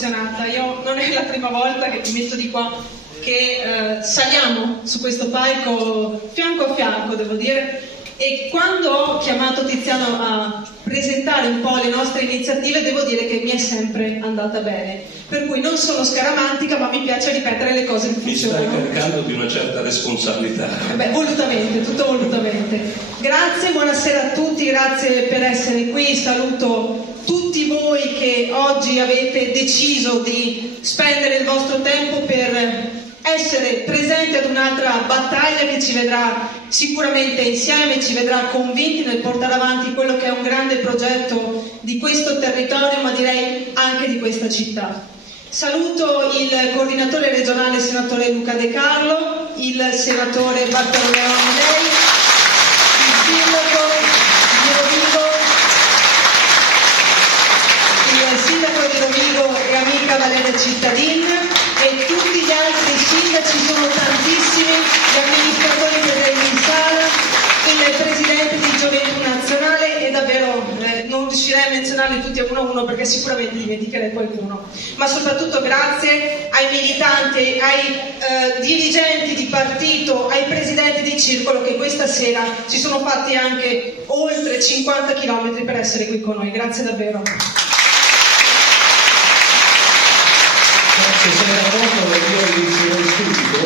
emozionata. Io non è la prima volta che mi metto di qua, che saliamo su questo palco fianco a fianco, devo dire, e quando ho chiamato Tiziano a presentare un po' le nostre iniziative, devo dire che mi è sempre andata bene. Per cui non sono scaramantica, ma mi piace ripetere le cose che funzionano. Mi stai caricando di una certa responsabilità. Beh, volutamente, tutto volutamente. Grazie, buonasera a tutti, grazie per essere qui. Saluto tutti voi che oggi avete deciso di spendere il vostro tempo per essere presenti ad un'altra battaglia che ci vedrà sicuramente insieme, ci vedrà convinti nel portare avanti quello che è un grande progetto di questo territorio, ma direi anche di questa città. Saluto il coordinatore regionale senatore Luca De Carlo, il senatore Bartolomeo Amidei, il sindaco di Rovigo, il sindaco di Rovigo e amica Valeria Cittadin, e tutti gli altri sindaci, sono tantissimi, gli amministratori presenti in sala, il presidente di Gioventù Nazionale, e davvero non riuscirei a menzionarli tutti a uno perché sicuramente dimenticherei qualcuno. Ma soprattutto grazie ai militanti, ai dirigenti di partito, ai presidenti di circolo che questa sera si sono fatti anche oltre 50 km per essere qui con noi. Grazie davvero. Se sei d'accordo, io inizierei subito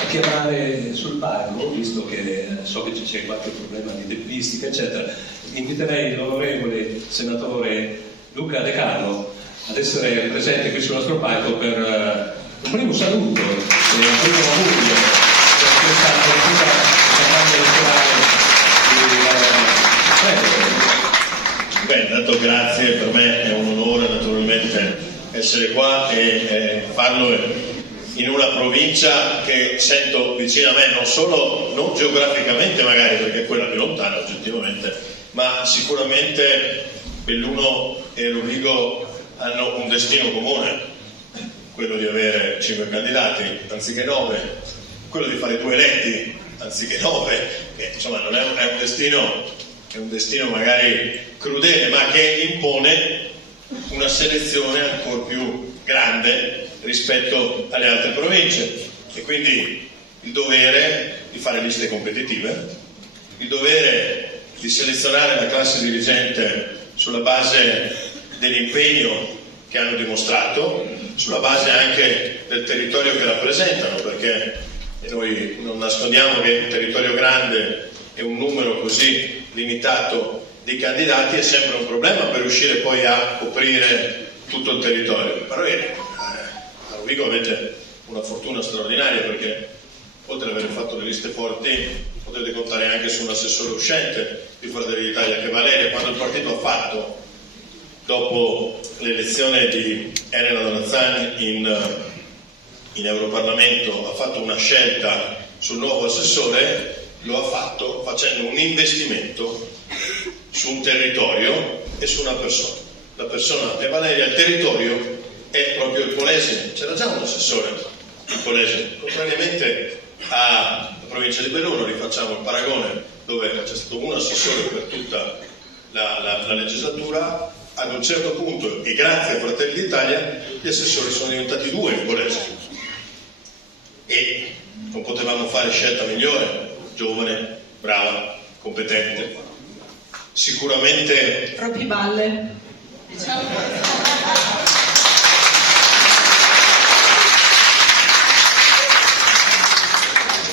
a chiamare sul palco, visto che so che c'è qualche problema di tempistica, eccetera. Inviterei l'onorevole senatore Luca De Carlo ad essere presente qui sul nostro palco per un primo saluto e un primo augurio per questa apertura campagna elettorale. Beh, intanto grazie, per me è un onore naturalmente essere qua e farlo in una provincia che sento vicina a me, non geograficamente magari, perché è quella più lontana oggettivamente, ma sicuramente Belluno e Rovigo hanno un destino comune, quello di avere 5 candidati anziché 9, quello di fare 2 eletti anziché 9, che insomma non è un destino magari crudele, ma che impone una selezione ancora più grande rispetto alle altre province, e quindi il dovere di fare liste competitive, il dovere di selezionare la classe dirigente sulla base dell'impegno che hanno dimostrato, sulla base anche del territorio che rappresentano, perché noi non nascondiamo che un territorio grande e un numero così limitato di candidati è sempre un problema per riuscire poi a coprire tutto il territorio. Però a Rovigo avete una fortuna straordinaria, perché oltre ad aver fatto le liste forti potete contare anche su un assessore uscente di Fratelli d'Italia, che Valeria, quando il partito ha fatto dopo l'elezione di Elena Donazzani in Europarlamento, ha fatto una scelta sul nuovo assessore, lo ha fatto facendo un investimento su un territorio e su una persona. La persona è Valeria, il territorio è proprio il Polesine. C'era già un assessore il Polesine, contrariamente alla provincia di Belluno. Rifacciamo il paragone, dove c'è stato un assessore per tutta la legislatura. Ad un certo punto, e grazie a Fratelli d'Italia, gli assessori sono diventati 2 in Polesine, e non potevamo fare scelta migliore. Giovane, brava, competente, sicuramente Rompiballe.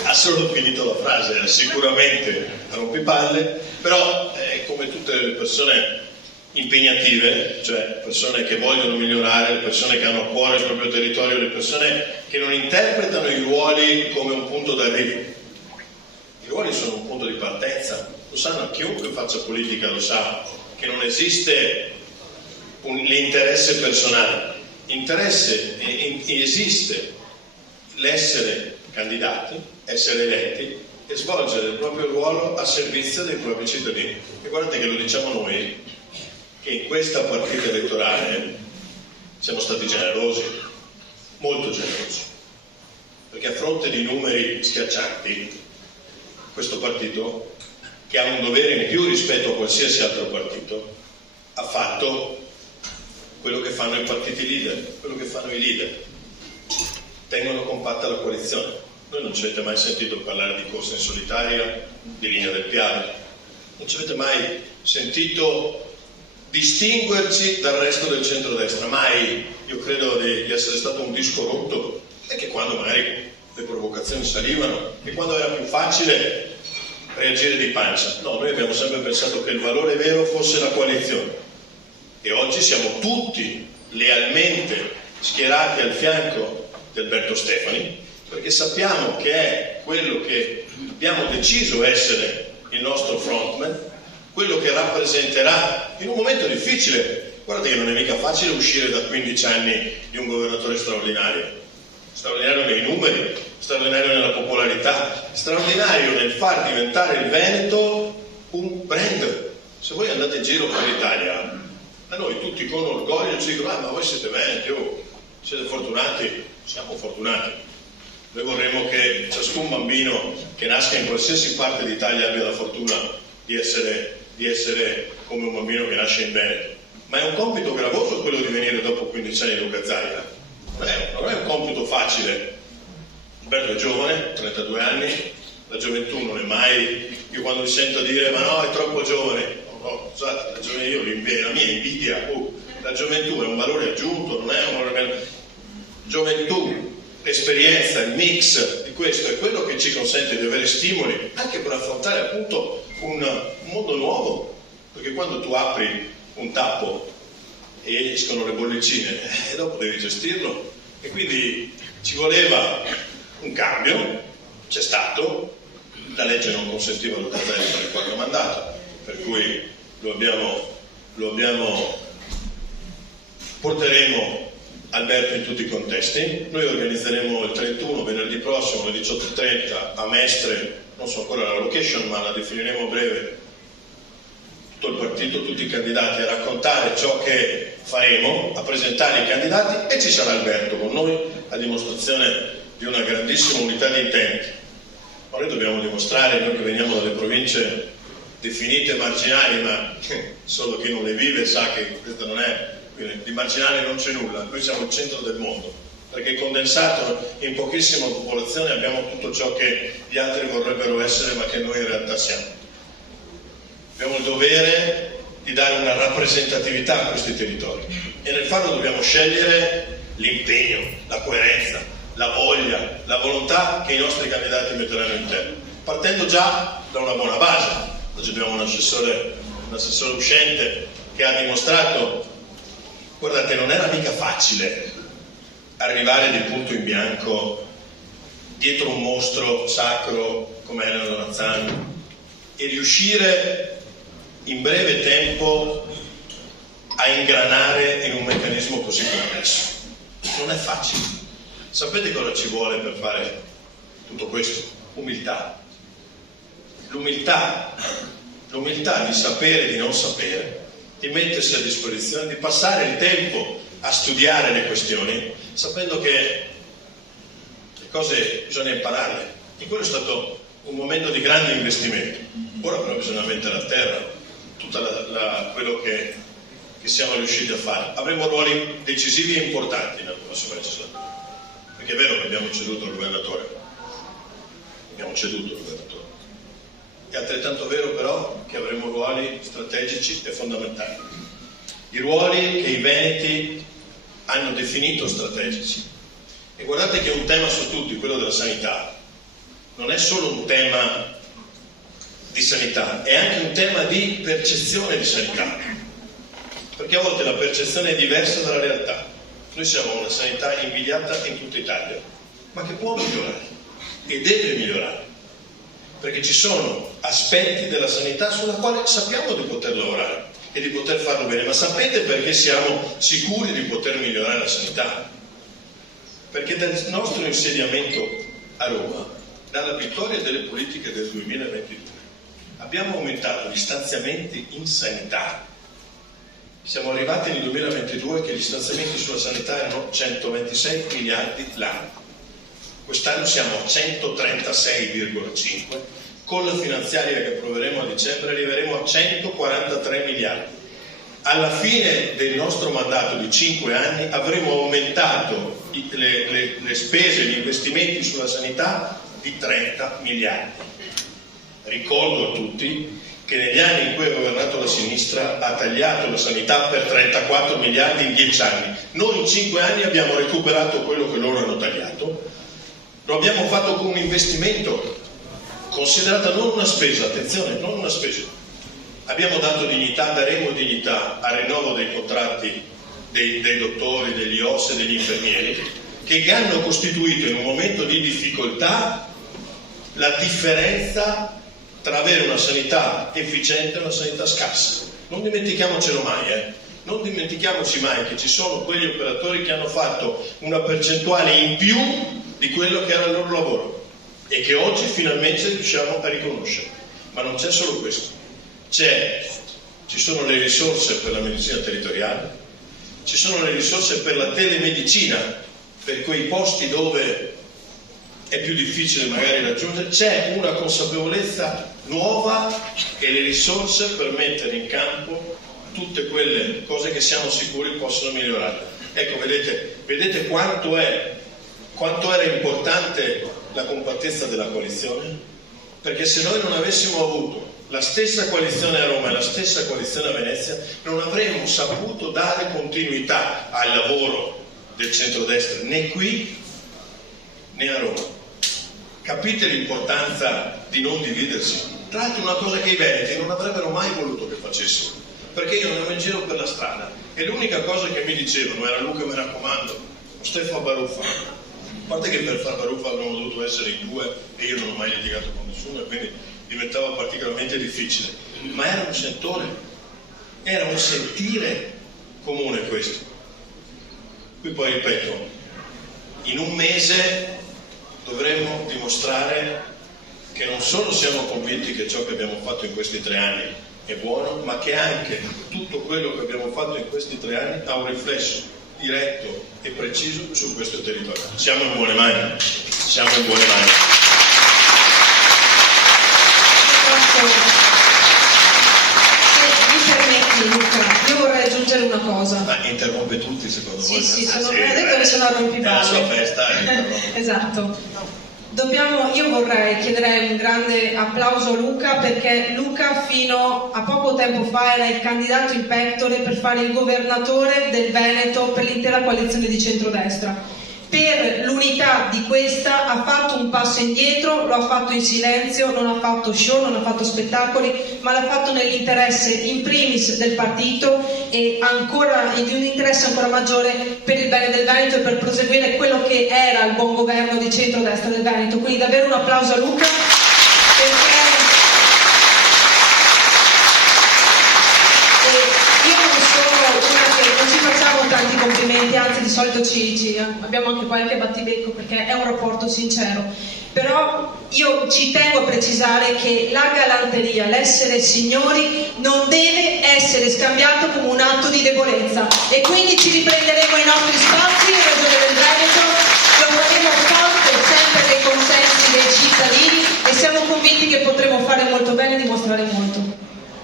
ha solo finito la frase, era sicuramente rompipalle, però come tutte le persone impegnative, cioè persone che vogliono migliorare, le persone che hanno a cuore il proprio territorio, le persone che non interpretano i ruoli come un punto d'arrivo. I ruoli sono un punto di partenza, lo sanno, chiunque faccia politica lo sa, che non esiste l'interesse personale, esiste l'essere candidati, essere eletti e svolgere il proprio ruolo a servizio dei propri cittadini. E guardate che lo diciamo noi, che in questa partita elettorale siamo stati generosi, molto generosi, perché a fronte di numeri schiaccianti, questo partito, che ha un dovere in più rispetto a qualsiasi altro partito, ha fatto quello che fanno i partiti leader, quello che fanno i leader. Tengono compatta la coalizione. Noi non ci avete mai sentito parlare di corsa in solitaria, di linea del Piave, non ci avete mai sentito distinguerci dal resto del centrodestra, mai. Io credo di essere stato un disco rotto, e che quando magari le provocazioni salivano e quando era più facile reagire di pancia. No, noi abbiamo sempre pensato che il valore vero fosse la coalizione, e oggi siamo tutti lealmente schierati al fianco di Alberto Stefani, perché sappiamo che è quello che abbiamo deciso essere il nostro frontman, quello che rappresenterà in un momento difficile. Guardate che non è mica facile uscire da 15 anni di un governatore straordinario nei numeri, straordinario nella popolarità, straordinario nel far diventare il Veneto un brand. Se voi andate in giro per l'Italia, a noi tutti con orgoglio ci dicono: ma voi siete veneti, siete fortunati. Siamo fortunati. Noi vorremmo che ciascun bambino che nasca in qualsiasi parte d'Italia abbia la fortuna di essere come un bambino che nasce in Veneto, ma è un compito gravoso quello di venire dopo 15 anni di Luca Zaia. Non è un compito facile. Alberto è giovane, 32 anni, la gioventù non è mai. Io quando mi sento dire: ma no, è troppo giovane, no, scusate, la mia invidia. La gioventù è un valore aggiunto, non è un valore meno. Gioventù, esperienza, il mix di questo è quello che ci consente di avere stimoli anche per affrontare appunto un mondo nuovo, perché quando tu apri un tappo e escono le bollicine e dopo devi gestirlo, e quindi ci voleva un cambio, c'è stato, la legge non consentiva Luca Zaia di fare il quarto mandato, per cui porteremo Alberto in tutti i contesti. Noi organizzeremo il 31, venerdì prossimo, alle 18:30 a Mestre, non so ancora la location, ma la definiremo a breve, tutto il partito, tutti i candidati a raccontare ciò che faremo, a presentare i candidati, e ci sarà Alberto con noi a dimostrazione di una grandissima unità di intenti. Ma noi dobbiamo dimostrare, noi che veniamo dalle province definite marginali, ma solo chi non le vive sa che questa non è. Di marginale non c'è nulla, noi siamo il centro del mondo, perché condensato in pochissima popolazione abbiamo tutto ciò che gli altri vorrebbero essere ma che noi in realtà siamo. Abbiamo il dovere di dare una rappresentatività a questi territori, e nel farlo dobbiamo scegliere l'impegno, la coerenza, la voglia, la volontà che i nostri candidati metteranno in terra, partendo già da una buona base. Oggi abbiamo un assessore uscente che ha dimostrato. Guardate, non era mica facile arrivare di punto in bianco dietro un mostro sacro come Elena Donazzani e riuscire in breve tempo a ingranare in un meccanismo così complesso. Non è facile. Sapete cosa ci vuole per fare tutto questo? Umiltà. L'umiltà di sapere e di non sapere, di mettersi a disposizione, di passare il tempo a studiare le questioni, sapendo che le cose bisogna impararle. E quello è stato un momento di grande investimento. Ora però bisogna mettere a terra tutto quello che siamo riusciti a fare. Avremo ruoli decisivi e importanti nella prossima legislatura, perché è vero che abbiamo ceduto il governatore, è altrettanto vero però che avremo ruoli strategici e fondamentali, i ruoli che i veneti hanno definito strategici. E guardate che un tema su tutti, quello della sanità, non è solo un tema di sanità, è anche un tema di percezione di sanità, perché a volte la percezione è diversa dalla realtà. Noi siamo una sanità invidiata in tutta Italia, ma che può migliorare e deve migliorare, perché ci sono aspetti della sanità sulla quale sappiamo di poter lavorare e di poter farlo bene. Ma sapete perché siamo sicuri di poter migliorare la sanità? Perché dal nostro insediamento a Roma, dalla vittoria delle politiche del 2022, abbiamo aumentato gli stanziamenti in sanità. Siamo arrivati nel 2022 che gli stanziamenti sulla sanità erano 126 miliardi l'anno. Quest'anno siamo a 136,5, con la finanziaria che approveremo a dicembre arriveremo a 143 miliardi. alla fine del nostro mandato di 5 anni avremo aumentato le spese, gli investimenti sulla sanità di 30 miliardi. Ricordo a tutti che negli anni in cui ha governato la sinistra ha tagliato la sanità per 34 miliardi in 10 anni. Noi in 5 anni abbiamo recuperato quello che loro hanno tagliato, lo abbiamo fatto con un investimento, considerata non una spesa, attenzione, non una spesa. Abbiamo dato dignità, daremo dignità al rinnovo dei contratti dei dottori, degli OS e degli infermieri, che hanno costituito in un momento di difficoltà la differenza tra avere una sanità efficiente e una sanità scarsa. Non dimentichiamocelo mai, non dimentichiamoci mai che ci sono quegli operatori che hanno fatto una percentuale in più di quello che era il loro lavoro e che oggi finalmente riusciamo a riconoscere. Ma non c'è solo questo, ci sono le risorse per la medicina territoriale, ci sono le risorse per la telemedicina, per quei posti dove è più difficile magari raggiungere, c'è una consapevolezza nuova e le risorse per mettere in campo tutte quelle cose che siamo sicuri possono migliorare. Ecco, vedete quanto era importante la compattezza della coalizione? Perché se noi non avessimo avuto la stessa coalizione a Roma e la stessa coalizione a Venezia, non avremmo saputo dare continuità al lavoro del centrodestra, né qui né a Roma. Capite l'importanza di non dividersi? Tra l'altro una cosa che i veneti non avrebbero mai voluto che facessimo, perché io andavo in giro per la strada e l'unica cosa che mi dicevano era: Luca, mi raccomando, non stai fa baruffa. A parte che per far baruffa avremmo dovuto essere in 2 e io non ho mai litigato con nessuno e quindi diventava particolarmente difficile, ma era un sentire comune questo. Qui poi ripeto, in un mese dovremmo dimostrare che non solo siamo convinti che ciò che abbiamo fatto in questi 3 anni è buono, ma che anche tutto quello che abbiamo fatto in questi 3 anni ha un riflesso diretto e preciso su questo territorio. Siamo in buone mani, siamo in buone mani. Se mi permetti, Luca, io vorrei aggiungere una cosa. Ma interrompe tutti, secondo voi? Sì, ho detto che sono a rompipalle. È la sua festa. Esatto. Io chiederei un grande applauso a Luca, perché Luca fino a poco tempo fa era il candidato in pectore per fare il governatore del Veneto per l'intera coalizione di centrodestra. Per l'unità di questa ha fatto un passo indietro, lo ha fatto in silenzio, non ha fatto show, non ha fatto spettacoli, ma l'ha fatto nell'interesse in primis del partito e di un interesse ancora maggiore per il bene del Veneto e per proseguire quello che era il buon governo di centrodestra del Veneto. Quindi davvero un applauso a Luca, perché io non sono una che non ci facciamo tanti complimenti, anzi di solito abbiamo anche qualche battibecco perché è un rapporto sincero, però io ci tengo a precisare che la galanteria, l'essere signori non deve essere scambiato come un atto di debolezza e quindi ci riprenderemo i nostri spazi in Regione del Veneto, lo faremo forte sempre dei consensi dei cittadini e siamo convinti che potremo fare molto bene e dimostrare molto.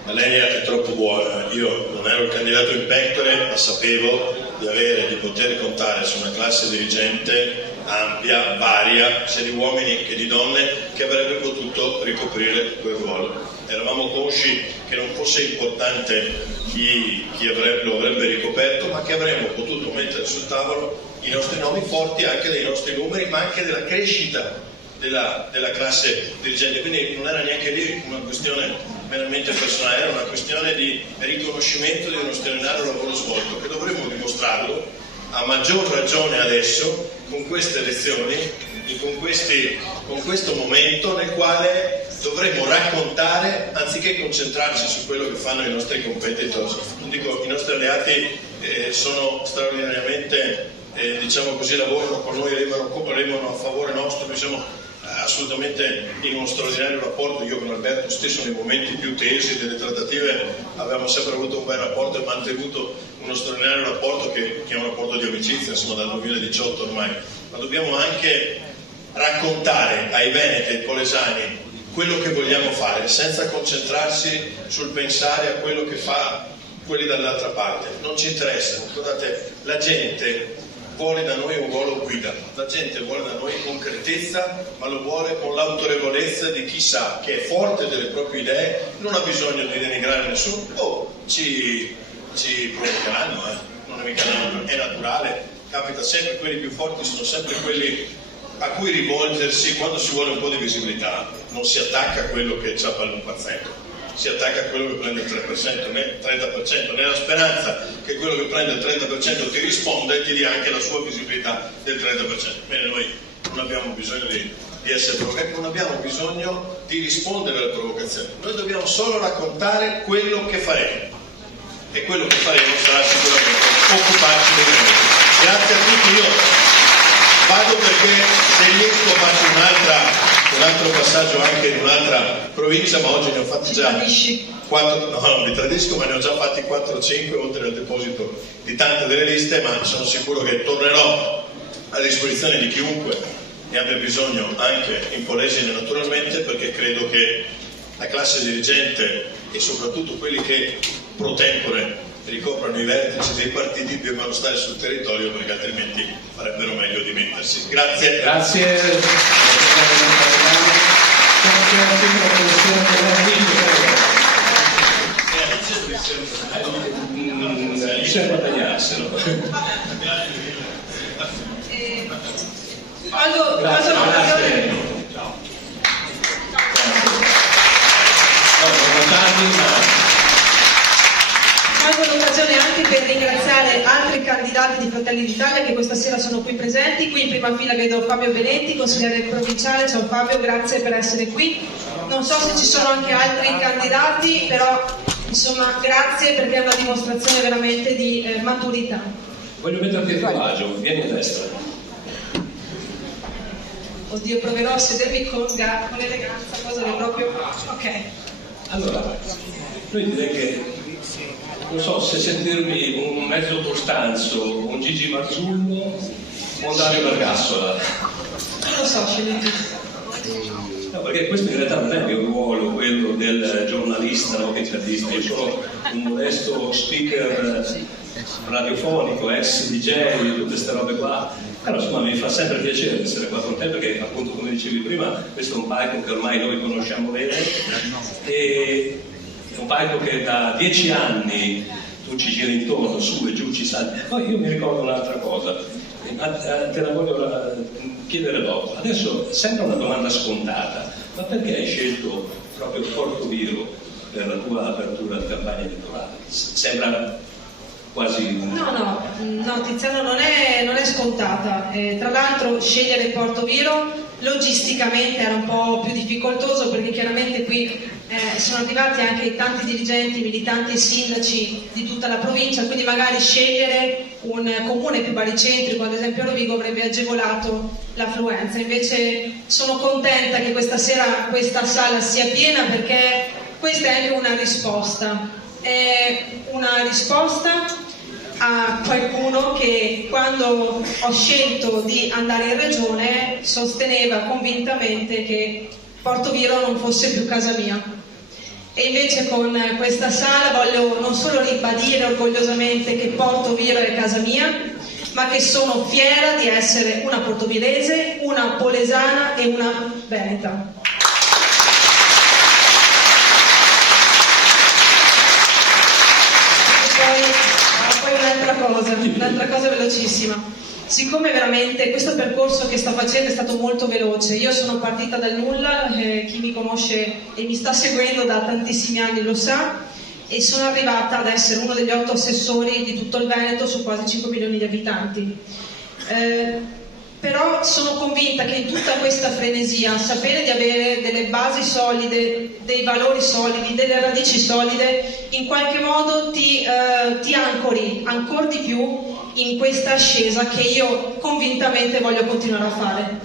Ma lei è troppo buona, io non ero il candidato in pectore, ma sapevo di poter contare su una classe dirigente ampia, varia, sia di uomini che di donne, che avrebbe potuto ricoprire quel ruolo. Eravamo consci che non fosse importante chi lo avrebbe ricoperto, ma che avremmo potuto mettere sul tavolo i nostri nomi forti anche dei nostri numeri, ma anche della crescita della classe dirigente. Quindi non era neanche lì una questione meramente personale, era una questione di riconoscimento di uno straordinario lavoro svolto, che dovremmo dimostrarlo a maggior ragione adesso con queste elezioni e con questo momento nel quale dovremmo raccontare anziché concentrarci su quello che fanno i nostri competitor. Dico, i nostri alleati sono straordinariamente diciamo così, lavorano con noi, remano a favore nostro, noi siamo assolutamente in uno straordinario rapporto. Io con Alberto stesso nei momenti più tesi delle trattative abbiamo sempre avuto un bel rapporto e mantenuto uno straordinario rapporto che è un rapporto di amicizia, insomma, dal 2018 ormai, ma dobbiamo anche raccontare ai veneti e ai polesani quello che vogliamo fare senza concentrarsi sul pensare a quello che fa quelli dall'altra parte, non ci interessa. Guardate, la gente vuole da noi un ruolo guida, la gente vuole da noi concretezza, ma lo vuole con l'autorevolezza di chi sa che è forte delle proprie idee, non ha bisogno di denigrare nessuno, ci provocheranno, non è mica è naturale, capita sempre, quelli più forti sono sempre quelli a cui rivolgersi quando si vuole un po' di visibilità, non si attacca a quello che c'ha il 1%. Si attacca a quello che prende il 3%, il 30%, nella speranza che quello che prende il 30% ti risponda e ti dia anche la sua visibilità del 30%. Bene, noi non abbiamo bisogno di essere provocati, non abbiamo bisogno di rispondere alle provocazioni, noi dobbiamo solo raccontare quello che faremo e quello che faremo sarà sicuramente occuparci di noi. Grazie a tutti, io vado perché se riesco faccio un altro passaggio anche in un'altra provincia, ma oggi ne ho fatti già 4, no, non mi tradisco, ma ne ho già fatti 4 o 5 oltre al deposito di tante delle liste, ma sono sicuro che tornerò a disposizione di chiunque ne abbia bisogno, anche in Polesine naturalmente, perché credo che la classe dirigente e soprattutto quelli che pro tempore ricoprono i vertici dei partiti devono stare sul territorio, perché altrimenti farebbero meglio di mettersi. Grazie. Bisogna guadagnarselo. Colgo l'occasione anche per ringraziare altri candidati di Fratelli d'Italia che questa sera sono qui presenti. Qui in prima fila vedo Fabio Benetti, consigliere provinciale. Ciao Fabio, grazie per essere qui. Non so se ci sono anche altri candidati, però insomma grazie, perché è una dimostrazione veramente di maturità. Voglio metterti a tuo agio, vieni a destra. Oddio, proverò a sedermi con eleganza, cosa che proprio... Ok. Allora, noi direi che, non so se sentirmi un mezzo Costanzo, un Gigi Marzullo o un Dario Vergassola. Non lo so, scegli tu. No, perché questo in realtà non è il mio ruolo, quello del giornalista o giornalista. Io sono un modesto speaker radiofonico, ex DJ, tutte queste robe qua. Però insomma mi fa sempre piacere essere qua con te, perché appunto come dicevi prima questo è un palco che ormai noi conosciamo bene e è un palco che da 10 anni tu ci giri intorno, su e giù, ci salti. Poi io mi ricordo un'altra cosa, te la voglio chiedere dopo. Adesso sembra una domanda scontata, ma perché hai scelto proprio Portoviro per la tua apertura di campagna elettorale? Sembra quasi... No, Tiziano, non è scontata. Tra l'altro scegliere Portoviro logisticamente era un po' più difficoltoso, perché chiaramente qui sono arrivati anche tanti dirigenti, militanti e sindaci di tutta la provincia, quindi magari scegliere un comune più baricentrico, ad esempio Rovigo, avrebbe agevolato l'affluenza. Invece sono contenta che questa sera questa sala sia piena, perché questa è anche una risposta. È una risposta a qualcuno che, quando ho scelto di andare in regione, sosteneva convintamente che Portoviro non fosse più casa mia. E invece con questa sala voglio non solo ribadire orgogliosamente che Portoviro è casa mia, ma che sono fiera di essere una portovirese, una polesana e una veneta. Un'altra cosa velocissima. Siccome veramente questo percorso che sto facendo è stato molto veloce, io sono partita dal nulla, chi mi conosce e mi sta seguendo da tantissimi anni lo sa, e sono arrivata ad essere uno degli 8 assessori di tutto il Veneto su quasi 5 milioni di abitanti. Però sono convinta che in tutta questa frenesia, sapere di avere delle basi solide, dei valori solidi, delle radici solide, in qualche modo ti ancori ancora di più in questa ascesa che io convintamente voglio continuare a fare.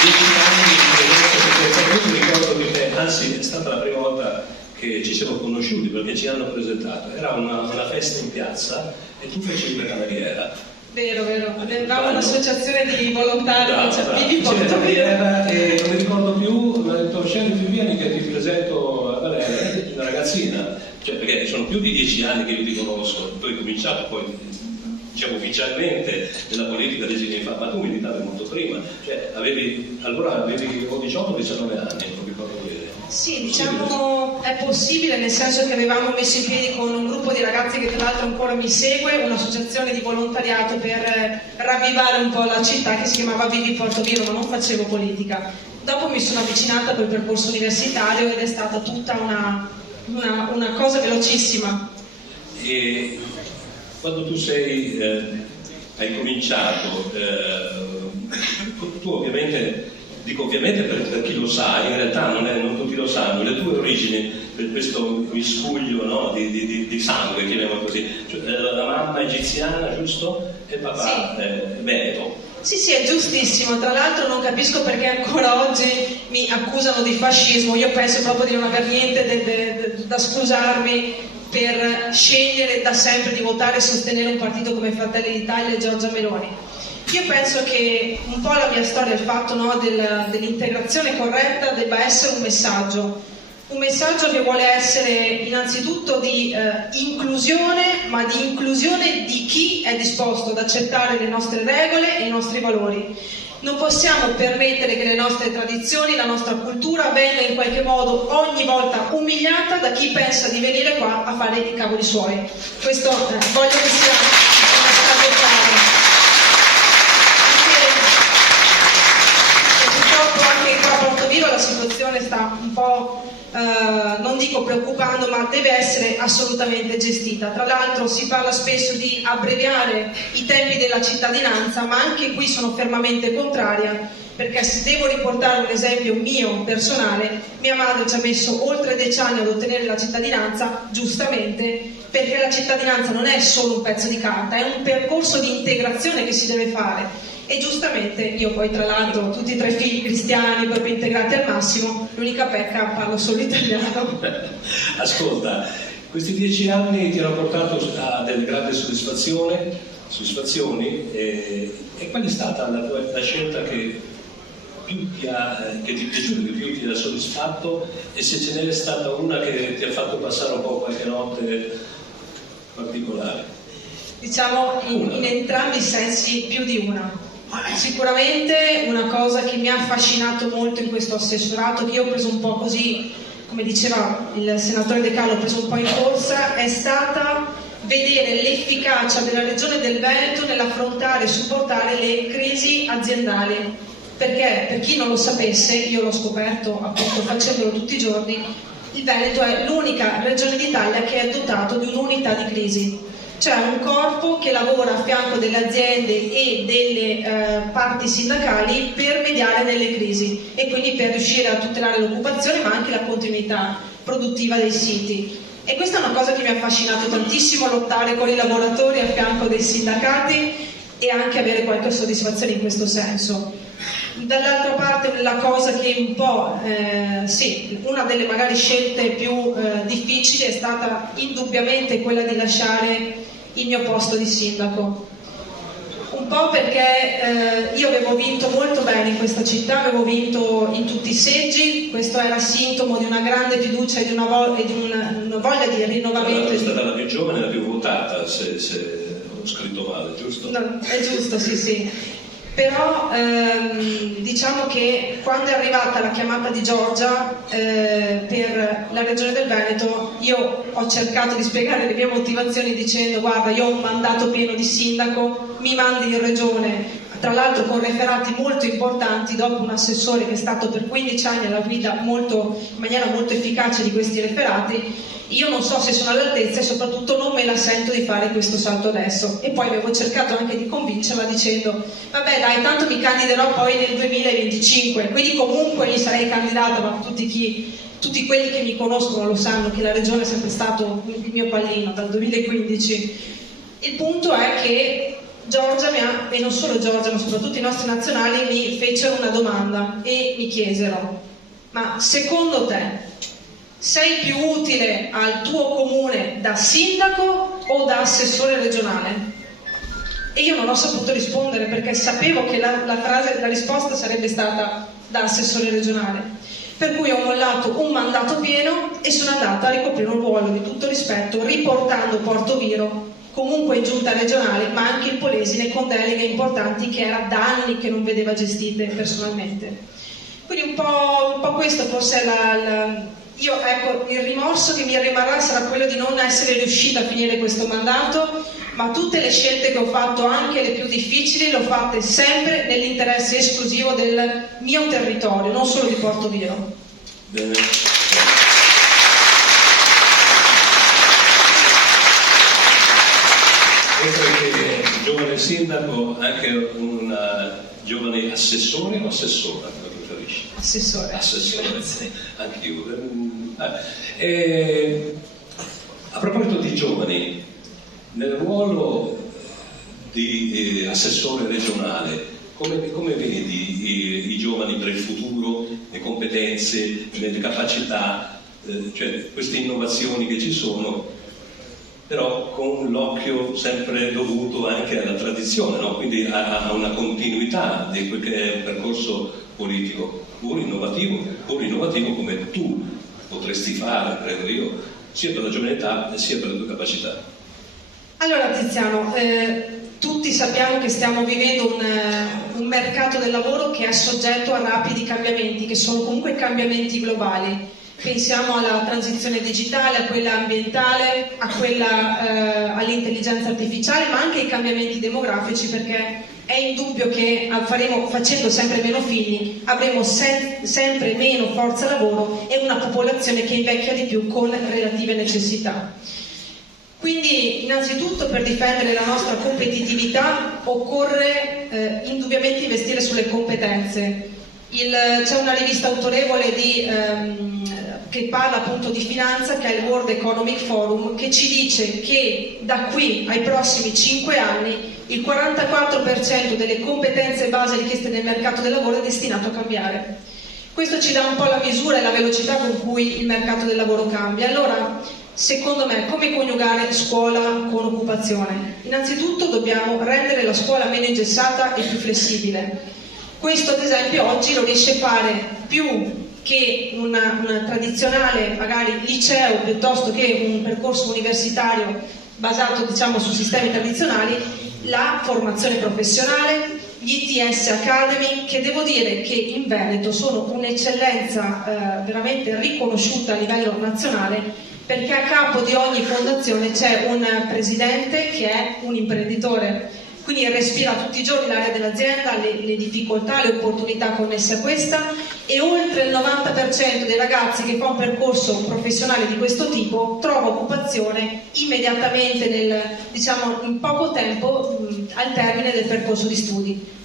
10 anni mi ricordo di te, anzi è stata la prima volta che ci siamo conosciuti, perché ci hanno presentato, era una festa in piazza e tu facevi la cameriera. Vero, avevamo un'associazione di volontari iniziativi Portoviro. E non mi ricordo più, mi ha detto scendi più, vieni che ti presento a Valeria. più di 10 anni che io ti conosco, tu hai cominciato poi, diciamo, ufficialmente nella politica 10 anni fa, ma tu militavi molto prima, cioè allora avevi 18 o 19 anni, non ricordo bene. Sì, diciamo è possibile, nel senso che avevamo messo in piedi con un gruppo di ragazzi che tra l'altro ancora mi segue, un'associazione di volontariato per ravvivare un po' la città che si chiamava Vivi Porto Viro, ma non facevo politica. Dopo mi sono avvicinata col percorso universitario ed è stata tutta una cosa velocissima. E quando tu hai cominciato, tu ovviamente, dico ovviamente per chi lo sa, in realtà non tutti lo sanno, le tue origini per questo miscuglio, no, di sangue, chiamiamolo così, cioè, la mamma egiziana, giusto? E papà veneto. Sì, è giustissimo, tra l'altro non capisco perché ancora oggi mi accusano di fascismo, io penso proprio di non aver niente da scusarmi per scegliere da sempre di votare e sostenere un partito come Fratelli d'Italia e Giorgia Meloni. Io penso che un po' la mia storia, il fatto, no, dell'integrazione corretta debba essere un messaggio che vuole essere innanzitutto di inclusione, ma di inclusione di chi è disposto ad accettare le nostre regole e i nostri valori. Non possiamo permettere che le nostre tradizioni, la nostra cultura venga in qualche modo ogni volta umiliata da chi pensa di venire qua a fare i cavoli suoi. Questo voglio che sia un messaggio chiaro. Purtroppo anche qua a Porto Viro la situazione sta un po', non dico preoccupando, ma deve essere assolutamente gestita. Tra l'altro si parla spesso di abbreviare i tempi della cittadinanza, ma anche qui sono fermamente contraria, perché se devo riportare un esempio mio personale, mia madre ci ha messo oltre 10 anni ad ottenere la cittadinanza, giustamente, perché la cittadinanza non è solo un pezzo di carta, è un percorso di integrazione che si deve fare. E giustamente io poi, tra l'altro, tutti e 3 figli cristiani, proprio integrati al massimo, l'unica pecca, parlo solo italiano. Ascolta, questi 10 anni ti hanno portato a delle grandi soddisfazioni e qual è stata la scelta che più ti è piaciuta, che più ti ha soddisfatto, e se ce n'è stata una che ti ha fatto passare un po' qualche notte particolare? Diciamo in entrambi i sensi più di una. Sicuramente una cosa che mi ha affascinato molto in questo assessorato, che io ho preso un po' così, come diceva il senatore De Carlo, ho preso un po' in corsa, è stata vedere l'efficacia della Regione del Veneto nell'affrontare e supportare le crisi aziendali. Perché, per chi non lo sapesse, io l'ho scoperto appunto facendolo tutti i giorni, il Veneto è l'unica regione d'Italia che è dotato di un'unità di crisi. Cioè un corpo che lavora a fianco delle aziende e delle parti sindacali per mediare nelle crisi e quindi per riuscire a tutelare l'occupazione ma anche la continuità produttiva dei siti. E questa è una cosa che mi ha affascinato tantissimo, lottare con i lavoratori a fianco dei sindacati e anche avere qualche soddisfazione in questo senso. Dall'altra parte la cosa che un po', sì, una delle magari scelte più difficili è stata indubbiamente quella di lasciare il mio posto di sindaco. Un po' perché io avevo vinto molto bene in questa città, avevo vinto in tutti i seggi, questo era sintomo di una grande fiducia e di una voglia di rinnovamento. È stata la più giovane e la più votata, se ho scritto male, giusto? No, è giusto, sì. Però diciamo che quando è arrivata la chiamata di Giorgia per la Regione del Veneto, io ho cercato di spiegare le mie motivazioni dicendo: guarda, io ho un mandato pieno di sindaco, mi mandi in regione, tra l'altro con referati molto importanti, dopo un assessore che è stato per 15 anni alla guida in maniera molto efficace di questi referati. Io non so se sono all'altezza e soprattutto non me la sento di fare questo salto adesso. E poi avevo cercato anche di convincerla dicendo: vabbè dai, tanto mi candiderò poi nel 2025, quindi comunque mi sarei candidata, ma tutti quelli che mi conoscono lo sanno che la regione è sempre stato il mio pallino dal 2015. Il punto è che Giorgia e non solo Giorgia ma soprattutto i nostri nazionali mi fecero una domanda e mi chiesero: ma secondo te sei più utile al tuo comune da sindaco o da assessore regionale? E io non ho saputo rispondere perché sapevo che la risposta sarebbe stata da assessore regionale. per cui ho mollato un mandato pieno e sono andata a ricoprire un ruolo di tutto rispetto, riportando Portoviro comunque in giunta regionale, ma anche il Polesine con deleghe importanti che era da anni che non vedeva gestite personalmente. Quindi un po' questo forse è il rimorso che mi rimarrà sarà quello di non essere riuscita a finire questo mandato, ma tutte le scelte che ho fatto, anche le più difficili, le ho fatte sempre nell'interesse esclusivo del mio territorio, non solo di Portoviro. Bene. Oltre che giovane sindaco, anche un giovane assessore o assessora, come preferisci? Assessore. Assessore, anche io. A proposito di giovani, nel ruolo di assessore regionale, come vedi i giovani per il futuro, le competenze, le capacità, cioè queste innovazioni che ci sono, però con l'occhio sempre dovuto anche alla tradizione, no? Quindi a una continuità di quel che è un percorso politico pur innovativo come tu potresti fare, credo io, sia per la giovane età sia per le tue capacità. Allora Tiziano, tutti sappiamo che stiamo vivendo un mercato del lavoro che è soggetto a rapidi cambiamenti, che sono comunque cambiamenti globali. Pensiamo alla transizione digitale, a quella ambientale, a quella all'intelligenza artificiale, ma anche ai cambiamenti demografici, perché è indubbio che facendo sempre meno figli avremo sempre meno forza lavoro e una popolazione che invecchia di più con relative necessità. Quindi innanzitutto per difendere la nostra competitività occorre indubbiamente investire sulle competenze. C'è una rivista autorevole che parla appunto di finanza, che è il World Economic Forum, che ci dice che da qui ai prossimi 5 anni il 44% delle competenze base richieste nel mercato del lavoro è destinato a cambiare. Questo ci dà un po' la misura e la velocità con cui il mercato del lavoro cambia. Allora, secondo me, come coniugare scuola con occupazione? Innanzitutto dobbiamo rendere la scuola meno ingessata e più flessibile. Questo ad esempio oggi lo riesce a fare più che una tradizionale magari liceo piuttosto che un percorso universitario basato diciamo su sistemi tradizionali, la formazione professionale, gli ITS Academy, che devo dire che in Veneto sono un'eccellenza veramente riconosciuta a livello nazionale, perché a capo di ogni fondazione c'è un presidente che è un imprenditore, quindi respira tutti i giorni l'area dell'azienda, le difficoltà, le opportunità connesse a questa, e oltre il 90% dei ragazzi che fa un percorso professionale di questo tipo trova occupazione immediatamente in poco tempo al termine del percorso di studi.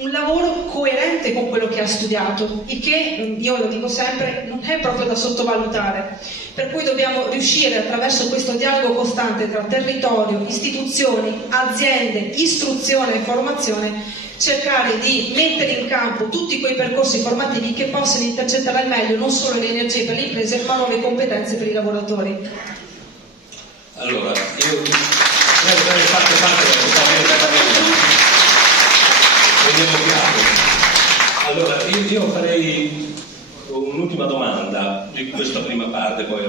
Un lavoro coerente con quello che ha studiato, il che, io lo dico sempre, non è proprio da sottovalutare. Per cui dobbiamo riuscire attraverso questo dialogo costante tra territorio, istituzioni, aziende, istruzione e formazione, cercare di mettere in campo tutti quei percorsi formativi che possano intercettare al meglio non solo le energie per le imprese, ma nuove competenze per i lavoratori. Allora, io avrei fatto parte di questa allora, io farei un'ultima domanda di questa prima parte, poi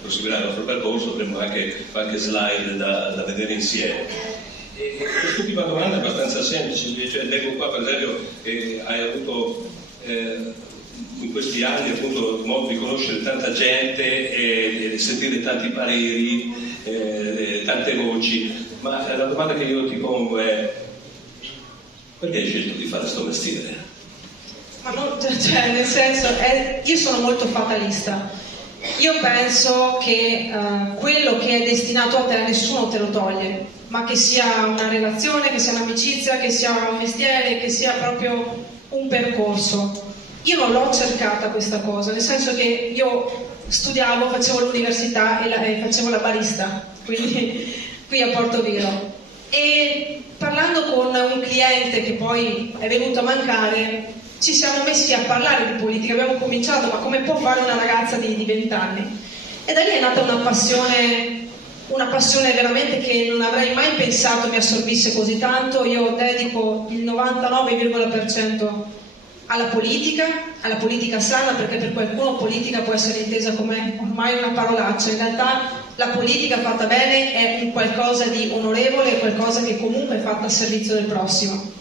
proseguirà il nostro percorso, avremo anche qualche slide da vedere insieme. Quest'ultima domanda è abbastanza semplice, cioè, leggo qua per esempio che hai avuto in questi anni appunto modo di conoscere tanta gente e sentire tanti pareri, tante voci, ma la domanda che io ti pongo è: perché hai scelto di fare questo mestiere? Ma non, cioè, nel senso, io sono molto fatalista. Io penso che quello che è destinato a te nessuno te lo toglie, ma che sia una relazione, che sia un'amicizia, che sia un mestiere, che sia proprio un percorso. Io non l'ho cercata questa cosa, nel senso che io studiavo, facevo l'università e facevo la barista, quindi qui a Portoviro. E parlando con un cliente che poi è venuto a mancare, ci siamo messi a parlare di politica, abbiamo cominciato, ma come può fare una ragazza di 20 anni? E da lì è nata una passione veramente che non avrei mai pensato mi assorbisse così tanto. Io dedico il 99,% alla politica sana, perché per qualcuno politica può essere intesa come ormai una parolaccia. In realtà la politica fatta bene è un qualcosa di onorevole, è qualcosa che comunque è fatta a servizio del prossimo.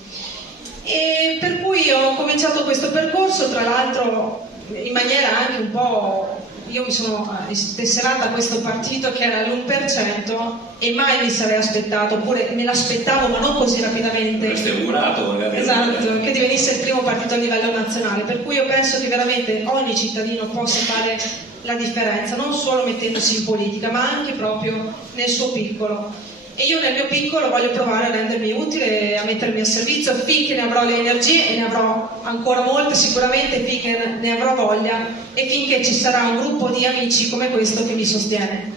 E per cui ho cominciato questo percorso, tra l'altro in maniera anche un po'... Io mi sono tesserata a questo partito che era l'1% e mai mi sarei aspettato, oppure me l'aspettavo ma non così rapidamente. Avresti augurato magari. Esatto, che divenisse il primo partito a livello nazionale, per cui io penso che veramente ogni cittadino possa fare la differenza, non solo mettendosi in politica, ma anche proprio nel suo piccolo. E io nel mio piccolo voglio provare a rendermi utile, a mettermi a servizio finché ne avrò le energie, e ne avrò ancora molte sicuramente, finché ne avrò voglia e finché ci sarà un gruppo di amici come questo che mi sostiene.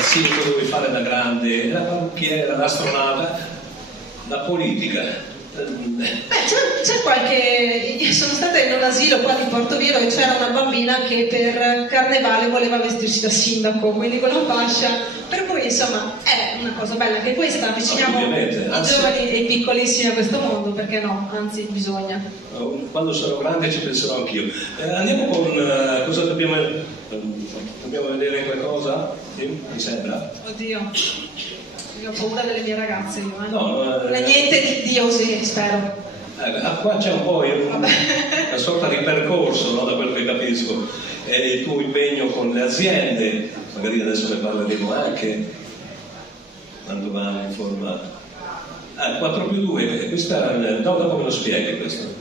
Sì, cosa vuoi fare da grande? La parrucchiera, l'astronauta, la politica. C'è qualche... Sono stata in un asilo qua di Portoviejo e c'era una bambina che per carnevale voleva vestirsi da sindaco, quindi con la fascia, per cui insomma è una cosa bella anche questa, avviciniamo i giovani e i piccolissimi a questo mondo, perché no, anzi bisogna. Quando sarò grande ci penserò anch'io. Andiamo con cosa dobbiamo vedere qualcosa? Sì? Mi sembra? Oddio, io ho paura delle mie ragazze, io, non è niente di Dio, spero. Qua c'è un po' una sorta di percorso, no? Da quello che capisco, il tuo impegno con le aziende, magari adesso ne parleremo anche, quando va in forma... 4+2, questa... No, dopo me lo spieghi questo.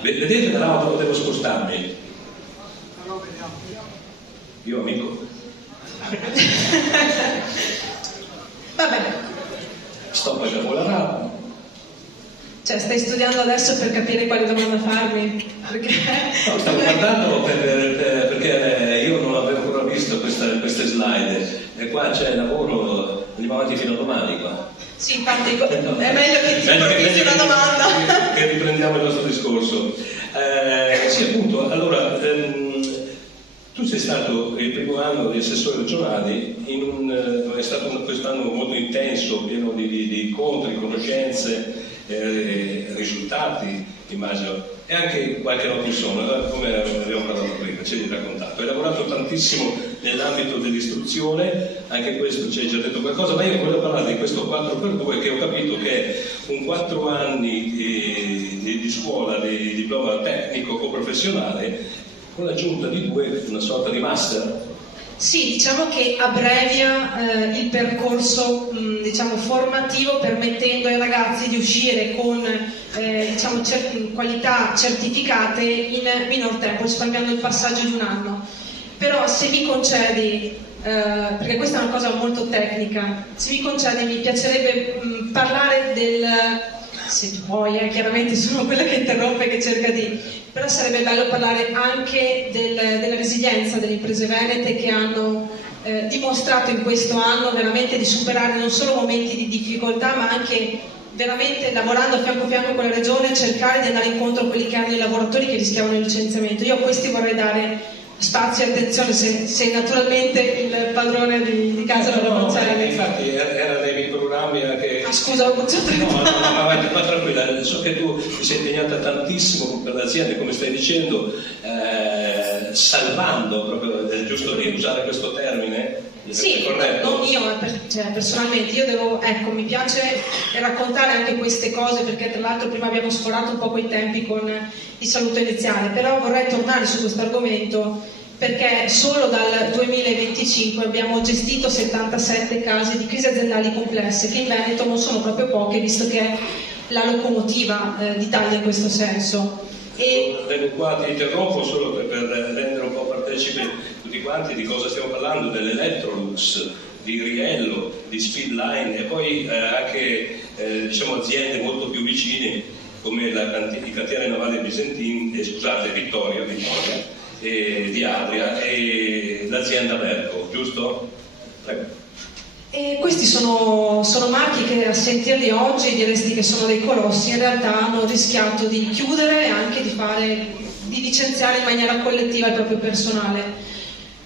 Vedete, però devo spostarmi. Io amico. Va bene. Sto per lavorare. Cioè, stai studiando adesso per capire quale domanda farmi? Perché... No, stavo guardando perché io non avevo ancora visto queste slide e qua c'è lavoro, andiamo avanti fino a domani qua. Sì, infatti è meglio che ti improvvisi una domanda. Che riprendiamo il nostro discorso. Sì, appunto, allora, tu sei stato il primo anno di assessore regionale, è stato quest'anno molto intenso, pieno di incontri, conoscenze, risultati, immagino, e anche qualche notte insonno, come abbiamo parlato prima, ci hai raccontato. Hai lavorato tantissimo nell'ambito dell'istruzione, anche questo ci hai già detto qualcosa, ma io voglio parlare di questo 4+2 che ho capito che è un 4 anni di scuola, di diploma tecnico o professionale, con l'aggiunta di 2, una sorta di master. Sì, diciamo che abbrevia il percorso formativo, permettendo ai ragazzi di uscire con qualità certificate in minor tempo, risparmiando il passaggio di un anno. Però se mi concedi, perché questa è una cosa molto tecnica, se mi concedi mi piacerebbe parlare del... Se vuoi, chiaramente sono quella che interrompe, che cerca di... Però sarebbe bello parlare anche della resilienza delle imprese venete, che hanno dimostrato in questo anno veramente di superare non solo momenti di difficoltà, ma anche veramente lavorando a fianco a fianco con la regione, cercare di andare incontro a quelli che hanno i lavoratori che rischiavano il licenziamento. Io a questi vorrei dare spazio e attenzione, se naturalmente il padrone di casa lo concede. Infatti era nei miei programmi anche... Scusa, ho buttato. No, ma tranquilla, so che tu ti sei impegnata tantissimo per l'azienda, come stai dicendo, salvando, proprio, è giusto di usare questo termine? Sì, non io, personalmente, mi piace raccontare anche queste cose, perché tra l'altro prima abbiamo sforato un po' quei tempi con il saluto iniziale, però vorrei tornare su questo argomento, perché solo dal 2025 abbiamo gestito 77 casi di crisi aziendali complesse, che in Veneto non sono proprio poche, visto che è la locomotiva d'Italia in questo senso. Vengo qua, ti interrompo solo per rendere un po' partecipi tutti quanti di cosa stiamo parlando, dell'Electrolux, di Riello, di Speedline e poi anche aziende molto più vicine come i cantieri navali Visentin, Vittoria di Adria e l'azienda Berco, giusto? Prego. E questi sono marchi che a sentirli oggi diresti che sono dei colossi, in realtà hanno rischiato di chiudere e anche di licenziare in maniera collettiva il proprio personale.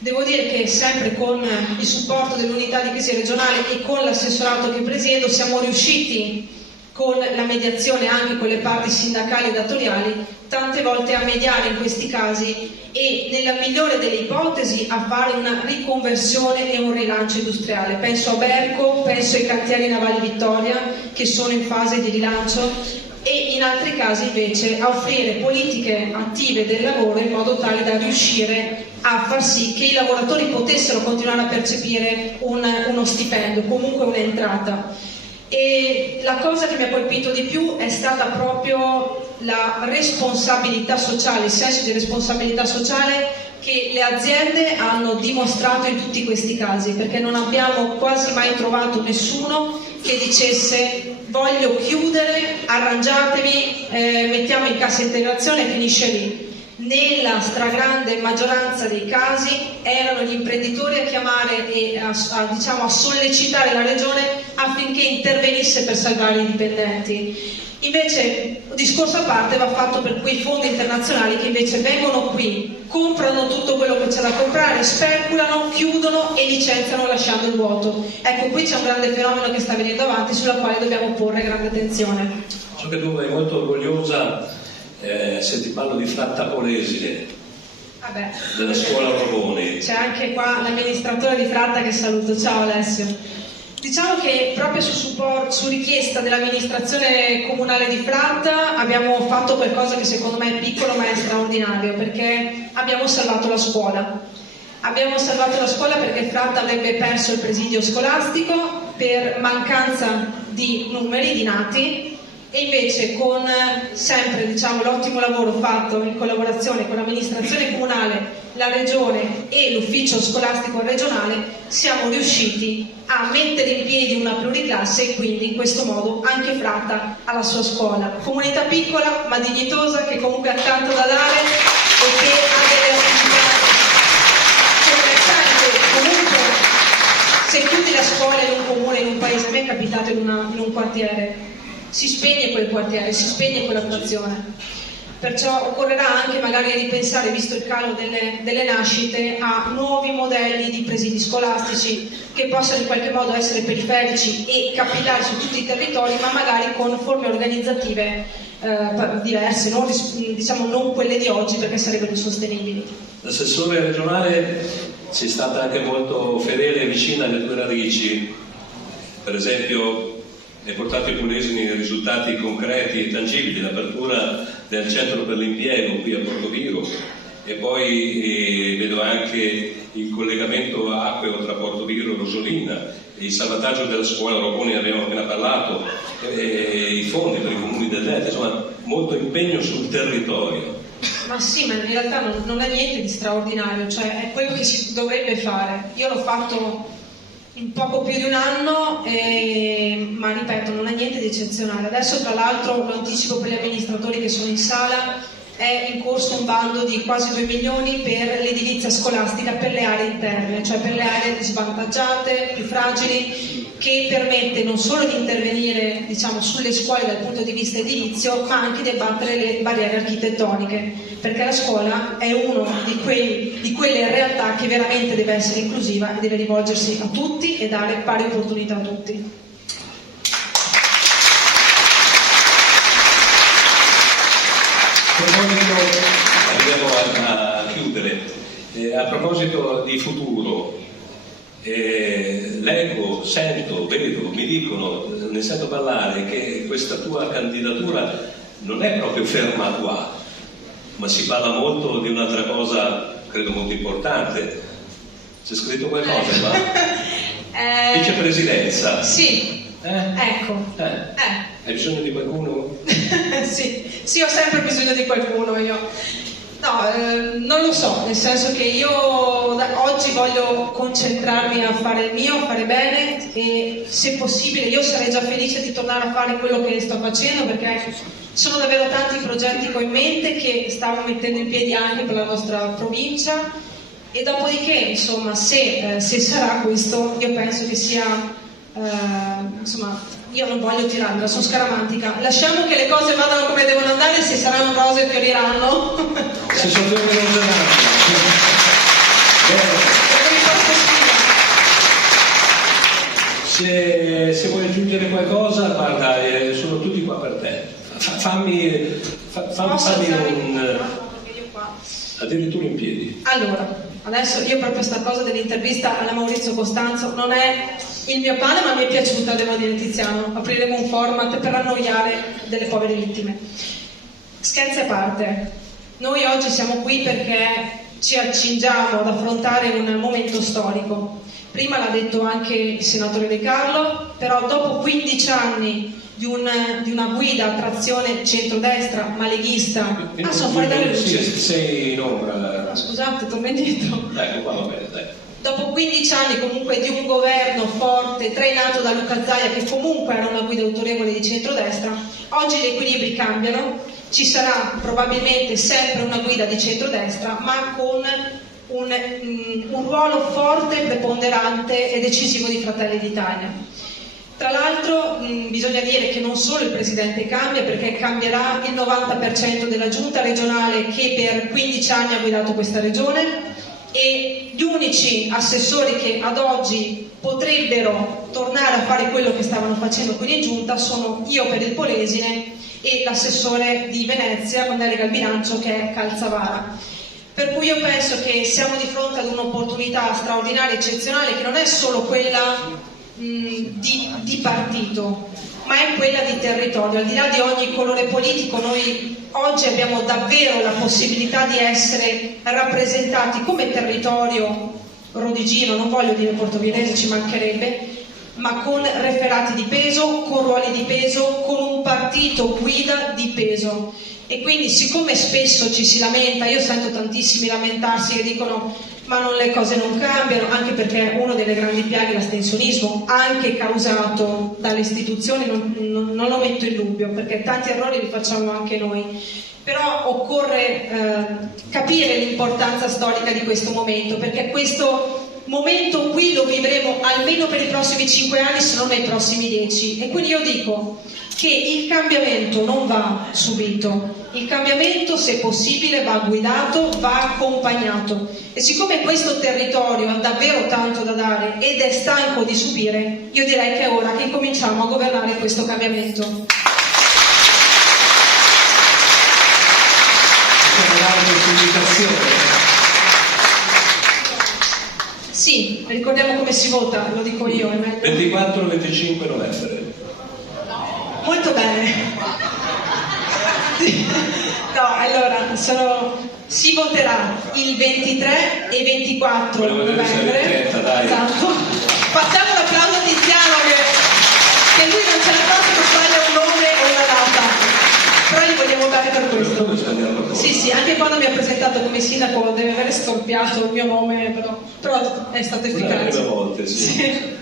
Devo dire che sempre con il supporto dell'unità di crisi regionale e con l'assessorato che presiedo siamo riusciti, con la mediazione anche con le parti sindacali e datoriali, tante volte a mediare in questi casi e, nella migliore delle ipotesi, a fare una riconversione e un rilancio industriale. Penso a Berco, penso ai cantieri navali Vittoria che sono in fase di rilancio, e in altri casi invece a offrire politiche attive del lavoro in modo tale da riuscire a far sì che i lavoratori potessero continuare a percepire uno stipendio, comunque un'entrata. E la cosa che mi ha colpito di più è stata proprio la responsabilità sociale, il senso di responsabilità sociale che le aziende hanno dimostrato in tutti questi casi, perché non abbiamo quasi mai trovato nessuno che dicesse voglio chiudere, arrangiatevi, mettiamo in cassa integrazione e finisce lì. Nella stragrande maggioranza dei casi erano gli imprenditori a chiamare e a sollecitare la regione affinché intervenisse per salvare i dipendenti. Invece, discorso a parte va fatto per quei fondi internazionali che invece vengono qui, comprano tutto quello che c'è da comprare, speculano, chiudono e licenziano lasciando il vuoto. Ecco, qui c'è un grande fenomeno che sta venendo avanti, sulla quale dobbiamo porre grande attenzione. So che tu sei molto orgogliosa, se ti parlo di Fratta Polesine, della scuola Roboni. C'è anche qua l'amministratore di Fratta che saluto. Ciao Alessio. Diciamo che proprio su richiesta dell'amministrazione comunale di Fratta abbiamo fatto qualcosa che secondo me è piccolo ma è straordinario, perché abbiamo salvato la scuola. Abbiamo salvato la scuola perché Fratta avrebbe perso il presidio scolastico per mancanza di numeri di nati, e invece con sempre l'ottimo lavoro fatto in collaborazione con l'amministrazione comunale, la regione e l'ufficio scolastico regionale siamo riusciti a mettere in piedi una pluriclasse e quindi in questo modo anche Fratta ha la sua scuola. Comunità piccola ma dignitosa, che comunque ha tanto da dare e che ha delle attività comunque. Se chiudi la scuola in un comune, in un paese, a me è capitato in un quartiere, si spegne quel quartiere, si spegne quell'attrazione. Perciò occorrerà anche magari ripensare, visto il calo delle nascite, a nuovi modelli di presidi scolastici che possano in qualche modo essere periferici e capillari su tutti i territori, ma magari con forme organizzative diverse, non quelle di oggi, perché sarebbero insostenibili. L'assessore regionale sei stata anche molto fedele e vicina alle tue radici, per esempio hai portato i Polesini risultati concreti e tangibili, l'apertura del centro per l'impiego qui a Portoviro, e poi vedo anche il collegamento acqueo tra Portoviro e Rosolina, il salvataggio della scuola Roboni, ne abbiamo appena parlato, i fondi per i comuni del Delta, insomma molto impegno sul territorio. Ma sì, ma in realtà non è niente di straordinario, cioè è quello che si dovrebbe fare. Io l'ho fatto in poco più di un anno, ma ripeto, non è niente di eccezionale. Adesso tra l'altro, lo anticipo per gli amministratori che sono in sala, è in corso un bando di quasi 2 milioni per l'edilizia scolastica per le aree interne, cioè per le aree svantaggiate, più fragili, che permette non solo di intervenire sulle scuole dal punto di vista edilizio, ma anche di abbattere le barriere architettoniche, perché la scuola è una di quelle realtà che veramente deve essere inclusiva e deve rivolgersi a tutti e dare pari opportunità a tutti. Andiamo a chiudere. A proposito di futuro, leggo, sento, vedo, mi dicono, ne sento parlare che questa tua candidatura non è proprio ferma qua, ma si parla molto di un'altra cosa, credo molto importante. C'è scritto qualcosa qua? Vicepresidenza. Sì. Ecco. Hai bisogno di qualcuno? sì, ho sempre bisogno di qualcuno io. No, non lo so, nel senso che io oggi voglio concentrarmi a fare il mio, a fare bene, e se possibile io sarei già felice di tornare a fare quello che sto facendo, perché sono davvero tanti progetti che ho in mente, che stavo mettendo in piedi anche per la nostra provincia, e dopodiché, insomma, se sarà questo, io penso che sia... io non voglio tirarla, sono scaramantica, lasciamo che le cose vadano come devono andare, se saranno rose fioriranno. Sensazione di Se vuoi aggiungere qualcosa, guarda, sono tutti qua per te. Fammi addirittura in piedi. Allora, adesso io proprio sta cosa dell'intervista alla Maurizio Costanzo non è il mio pane, ma mi è piaciuta, devo dire, Tiziano. Apriremo un format per annoiare delle povere vittime. Scherzi a parte, noi oggi siamo qui perché ci accingiamo ad affrontare un momento storico. Prima l'ha detto anche il senatore De Carlo, però dopo 15 anni di una guida a trazione centrodestra, ma leghista, sono fuori dalle luci. Sei in ombra. Scusate, torno indietro. Ecco qua, va bene, dai. Dopo 15 anni comunque di un governo forte, trainato da Luca Zaia, che comunque era una guida autorevole di centrodestra, oggi gli equilibri cambiano, ci sarà probabilmente sempre una guida di centrodestra, ma con un ruolo forte, preponderante e decisivo di Fratelli d'Italia. Tra l'altro bisogna dire che non solo il Presidente cambia, perché cambierà il 90% della giunta regionale che per 15 anni ha guidato questa regione, e gli unici assessori che ad oggi potrebbero tornare a fare quello che stavano facendo qui in giunta sono io per il Polesine e l'assessore di Venezia con delega al bilancio, che è Calzavara. Per cui io penso che siamo di fronte ad un'opportunità straordinaria, eccezionale, che non è solo quella di partito, ma è quella di territorio. Al di là di ogni colore politico, noi oggi abbiamo davvero la possibilità di essere rappresentati come territorio rodigino, non voglio dire portoghese, ci mancherebbe, ma con referati di peso, con ruoli di peso, con un partito guida di peso. E quindi, siccome spesso ci si lamenta, io sento tantissimi lamentarsi che dicono ma le cose non cambiano, anche perché uno delle grandi piaghe è l'astensionismo, anche causato dalle istituzioni, non lo metto in dubbio, perché tanti errori li facciamo anche noi. Però occorre capire l'importanza storica di questo momento, perché questo momento qui lo vivremo almeno per i prossimi 5 anni, se non nei prossimi 10. E quindi io dico che il cambiamento non va subito, il cambiamento, se possibile, va guidato, va accompagnato. E siccome questo territorio ha davvero tanto da dare ed è stanco di subire, io direi che è ora che cominciamo a governare questo cambiamento. Sì, ricordiamo come si vota, lo dico io. 24-25 novembre. Molto bene. No, allora, si voterà il 23 e 24 novembre. Esatto. Facciamo un applauso a Tiziano che lui non ce la fa se sbaglia un nome o una data. Però gli vogliamo dare per questo. Sì, anche quando mi ha presentato come sindaco deve aver storpiato il mio nome, però è stato efficace. Una volta, sì.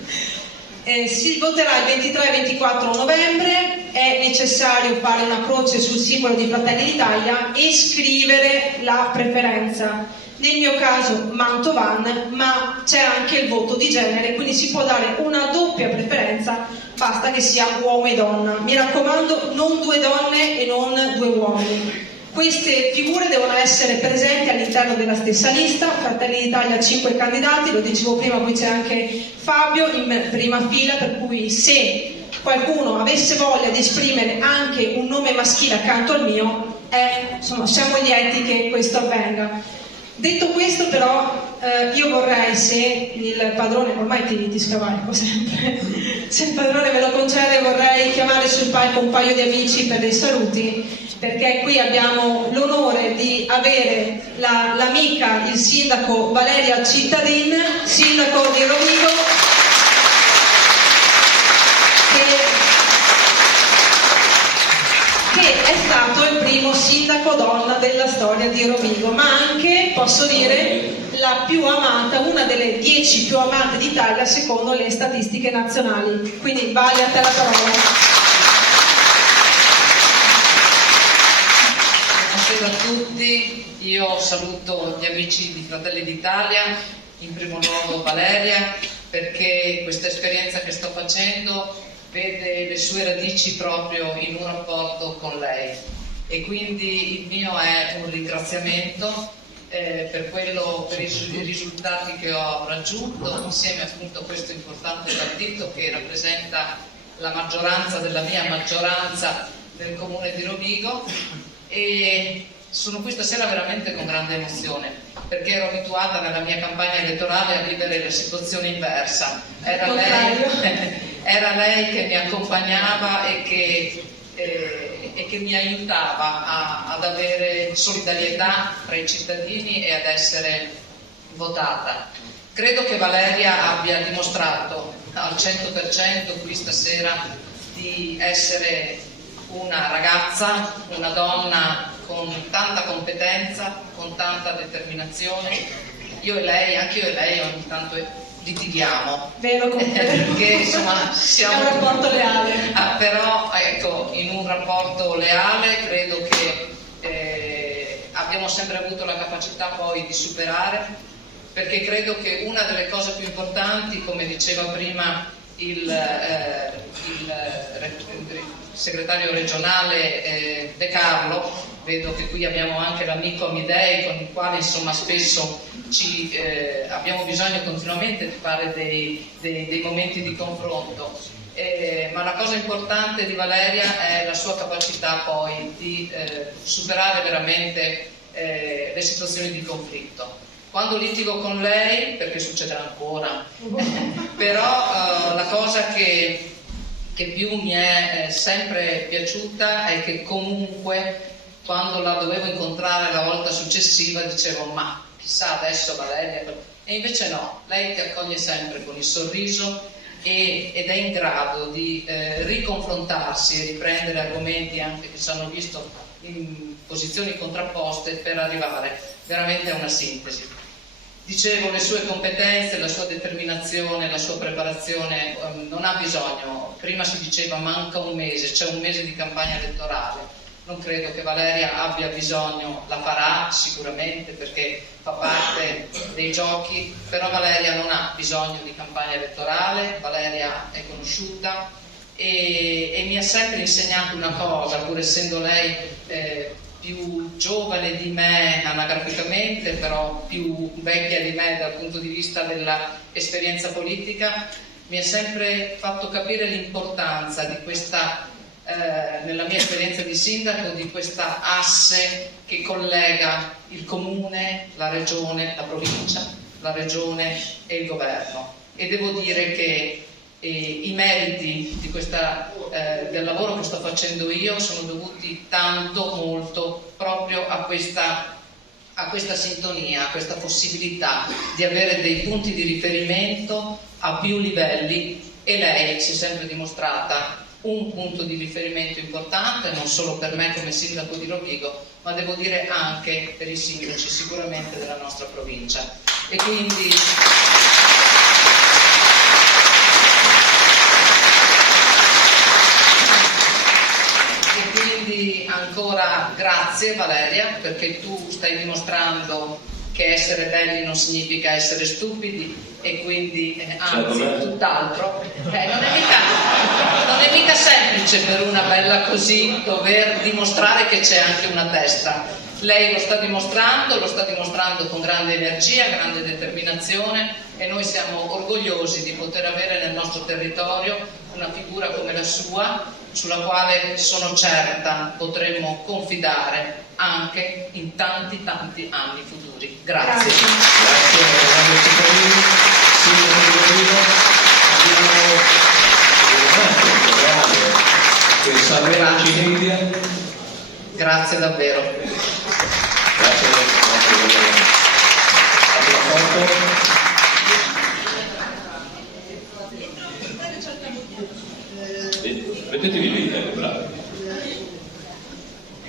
Si voterà il 23 e 24 novembre, è necessario fare una croce sul simbolo di Fratelli d'Italia e scrivere la preferenza. Nel mio caso Mantovan, ma c'è anche il voto di genere, quindi si può dare una doppia preferenza, basta che sia uomo e donna. Mi raccomando, non 2 donne e non 2 uomini. Queste figure devono essere presenti all'interno della stessa lista. Fratelli d'Italia 5 candidati, lo dicevo prima, qui c'è anche Fabio in prima fila, per cui se qualcuno avesse voglia di esprimere anche un nome maschile accanto al mio, siamo lieti che questo avvenga. Detto questo, però, io vorrei, se il padrone, ormai ti scavalco sempre, se il padrone me lo concede, vorrei chiamare sul palco un paio di amici per dei saluti, perché qui abbiamo l'onore di avere l'amica, il sindaco Valeria Cittadin, sindaco di Rovigo, che è stato il primo sindaco donna della storia di Rovigo, ma anche, posso dire, la più amata, una delle 10 più amate d'Italia secondo le statistiche nazionali. Quindi Vale, a te la parola. Buonasera a tutti, io saluto gli amici di Fratelli d'Italia, in primo luogo Valeria, perché questa esperienza che sto facendo vede le sue radici proprio in un rapporto con lei, e quindi il mio è un ringraziamento, per i risultati che ho raggiunto, insieme appunto a questo importante partito che rappresenta la maggioranza della mia maggioranza nel comune di Rovigo, e sono qui stasera veramente con grande emozione, perché ero abituata nella mia campagna elettorale a vivere la situazione inversa. Era lei che mi accompagnava e che mi aiutava ad avere solidarietà tra i cittadini e ad essere votata. Credo che Valeria abbia dimostrato al 100% qui stasera di essere una ragazza, una donna con tanta competenza, con tanta determinazione. Anche io e lei ogni tanto litighiamo. Vero, perché insomma siamo è un rapporto leale. Però ecco, in un rapporto leale credo che abbiamo sempre avuto la capacità poi di superare, perché credo che una delle cose più importanti, come diceva prima il segretario regionale De Carlo, vedo che qui abbiamo anche l'amico Amidei con il quale insomma spesso abbiamo bisogno continuamente di fare dei momenti di confronto, ma la cosa importante di Valeria è la sua capacità poi di superare veramente le situazioni di conflitto. Quando litigo con lei, perché succederà ancora, però la cosa che più mi è sempre piaciuta è che comunque quando la dovevo incontrare la volta successiva dicevo ma chissà adesso Valeria, e invece no, lei ti accoglie sempre con il sorriso ed è in grado di riconfrontarsi e riprendere argomenti anche che ci hanno visto in posizioni contrapposte per arrivare veramente a una sintesi. Dicevo, le sue competenze, la sua determinazione, la sua preparazione, non ha bisogno. Prima si diceva manca un mese, c'è un mese di campagna elettorale. Non credo che Valeria abbia bisogno, la farà sicuramente perché fa parte dei giochi, però Valeria non ha bisogno di campagna elettorale, Valeria è conosciuta e mi ha sempre insegnato una cosa, pur essendo lei più giovane di me anagraficamente, però più vecchia di me dal punto di vista dell'esperienza politica, mi ha sempre fatto capire l'importanza di questa, nella mia esperienza di sindaco, di questa asse che collega il comune, la regione, la provincia, la regione e il governo. E devo dire che i meriti di del lavoro che sto facendo io sono dovuti molto proprio a questa sintonia, a questa possibilità di avere dei punti di riferimento a più livelli, e lei si è sempre dimostrata un punto di riferimento importante non solo per me come sindaco di Rovigo, ma devo dire anche per i sindaci sicuramente della nostra provincia. E quindi ancora grazie Valeria, perché tu stai dimostrando che essere belli non significa essere stupidi, e quindi anzi tutt'altro. Non è mica semplice per una bella così dover dimostrare che c'è anche una testa. Lei lo sta dimostrando con grande energia, grande determinazione, e noi siamo orgogliosi di poter avere nel nostro territorio una figura come la sua, sulla quale sono certa potremmo confidare anche in tanti anni futuri. Grazie. Grazie ai cittadini, sindaco di Rovigo. Abbiamo un che salverà i media. Grazie davvero. Grazie per la foto. Mettetevi lì, bravi.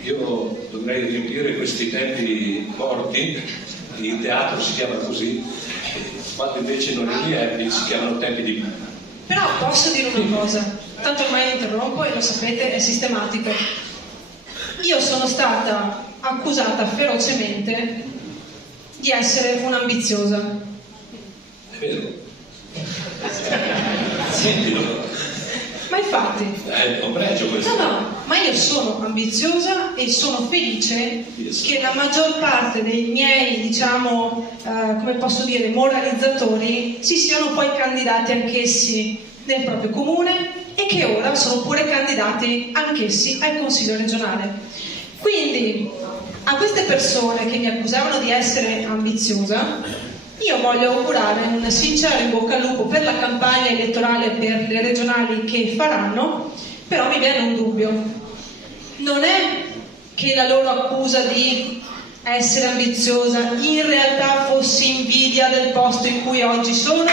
Io dovrei riempire questi tempi morti, in teatro si chiama così, quando invece non li si chiamano tempi di... Però posso dire una cosa, tanto ormai mi interrompo e lo sapete, è sistematico. Io sono stata accusata ferocemente di essere un'ambiziosa. È vero. Sentilo. Ma infatti... È un pregio questo. No, ma io sono ambiziosa e sono felice che la maggior parte dei miei, diciamo, come posso dire, moralizzatori si siano poi candidati anch'essi nel proprio comune e che ora sono pure candidati anch'essi al Consiglio regionale. Quindi a queste persone che mi accusavano di essere ambiziosa, io voglio augurare un sincero in bocca al lupo per la campagna elettorale per le regionali che faranno, però mi viene un dubbio. Non è che la loro accusa di essere ambiziosa in realtà fosse invidia del posto in cui oggi sono?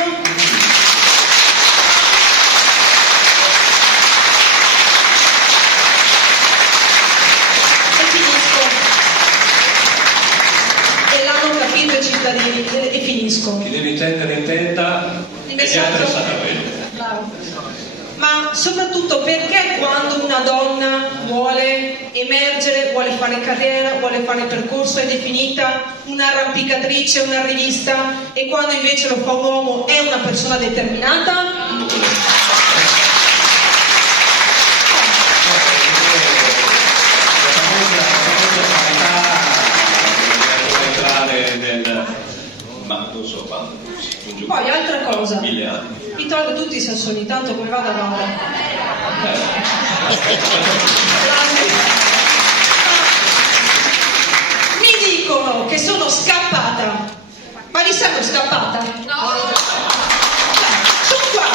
E finisco. Chi devi intendere intenda Il e gli altri messaggio... sapete. Bravo. Ma soprattutto perché quando una donna vuole emergere, vuole fare carriera, vuole fare percorso, è definita un'arrampicatrice, una rivista, e quando invece lo fa un uomo è una persona determinata? Ma non so quando. Poi altra cosa, 1000 anni. mi tolgo tutti i sassoni, tanto come vada Laura. Mi dicono che sono scappata, ma vi sembro scappata? No! Sono qua,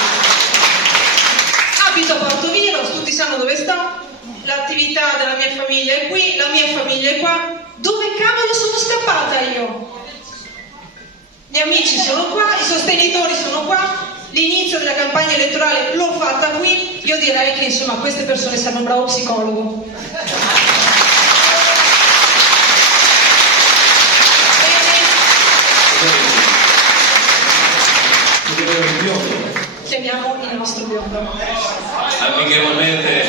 abito a Porto Virus, tutti sanno dove sto, l'attività della mia famiglia è qui, la mia famiglia è qua. Dove cavolo sono scappata io? Gli amici sono qua, i sostenitori sono qua, l'inizio della campagna elettorale l'ho fatta qui. Io direi che insomma a queste persone serve un bravo psicologo. Chiamiamo il nostro biondo. Amichevolmente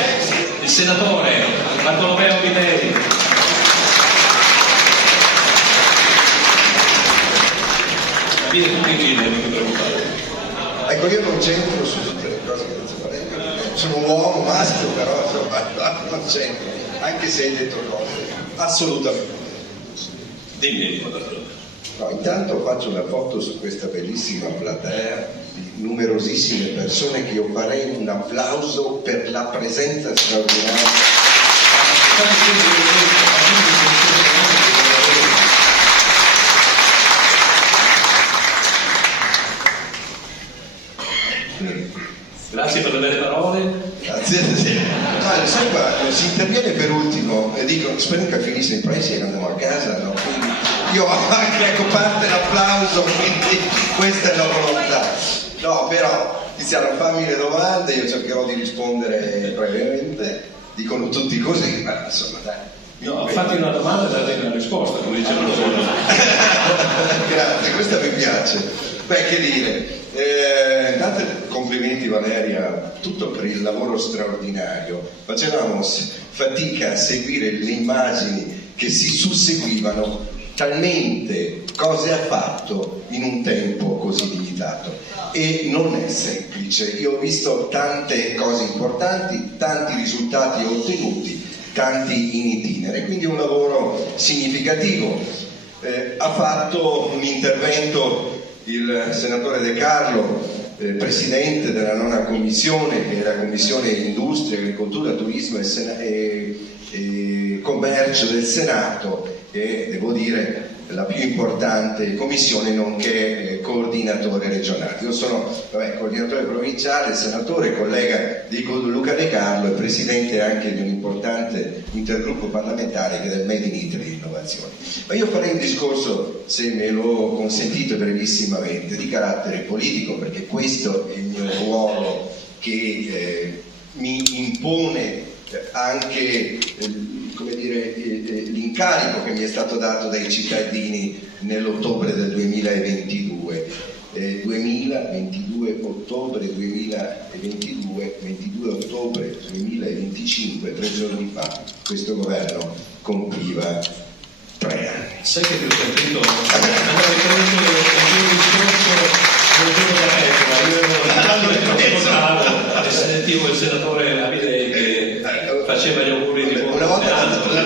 il senatore Bartolomeo Videri. Vieni tutti in linea, non ti preoccupare. Ecco, io non c'entro su tutte le cose che non so, sono un uomo maschio, però insomma non c'entro, anche se hai detto cose assolutamente. Dimmi, No, intanto faccio una foto su questa bellissima platea di numerosissime persone che io farei un applauso per la presenza straordinaria. Grazie per le belle parole. Grazie. No, sai qua, si interviene per ultimo e dico spero che finisse in presi e andiamo a casa, no? Quindi io anche ecco parte l'applauso, quindi questa è la volontà. No, però iniziano a farmi le domande, io cercherò di rispondere brevemente, dicono tutti così, ma insomma dai. No, fatti una domanda e date una risposta, come dicevano loro. Grazie, questa mi piace. Beh, che dire, intanto complimenti Valeria, tutto per il lavoro straordinario. Facevamo fatica a seguire le immagini che si susseguivano, talmente cose ha fatto in un tempo così limitato. E non è semplice, io ho visto tante cose importanti, tanti risultati ottenuti, tanti in itinere, quindi un lavoro significativo. Ha fatto un intervento il senatore De Carlo, presidente della 9ª commissione, che è la commissione Industria, Agricoltura, Turismo e Commercio del Senato, che devo dire la più importante commissione, nonché coordinatore regionale. Io sono coordinatore provinciale, senatore, collega di Luca De Carlo e presidente anche di un importante intergruppo parlamentare che è del Made in Italy Innovazione. Ma io farei un discorso, se me lo consentite brevissimamente, di carattere politico, perché questo è il mio ruolo che mi impone anche l'incarico che mi è stato dato dai cittadini nell'ottobre del 2022. 2022 ottobre 2022, 22 ottobre 2025, 3 giorni fa, questo governo compiva 3 anni. Sai che ti ho sentito? Avevo ripreso il discorso del giorno da regola, io ero e sentivo il senatore Avidei che faceva gli auguri di buon una volta anno. la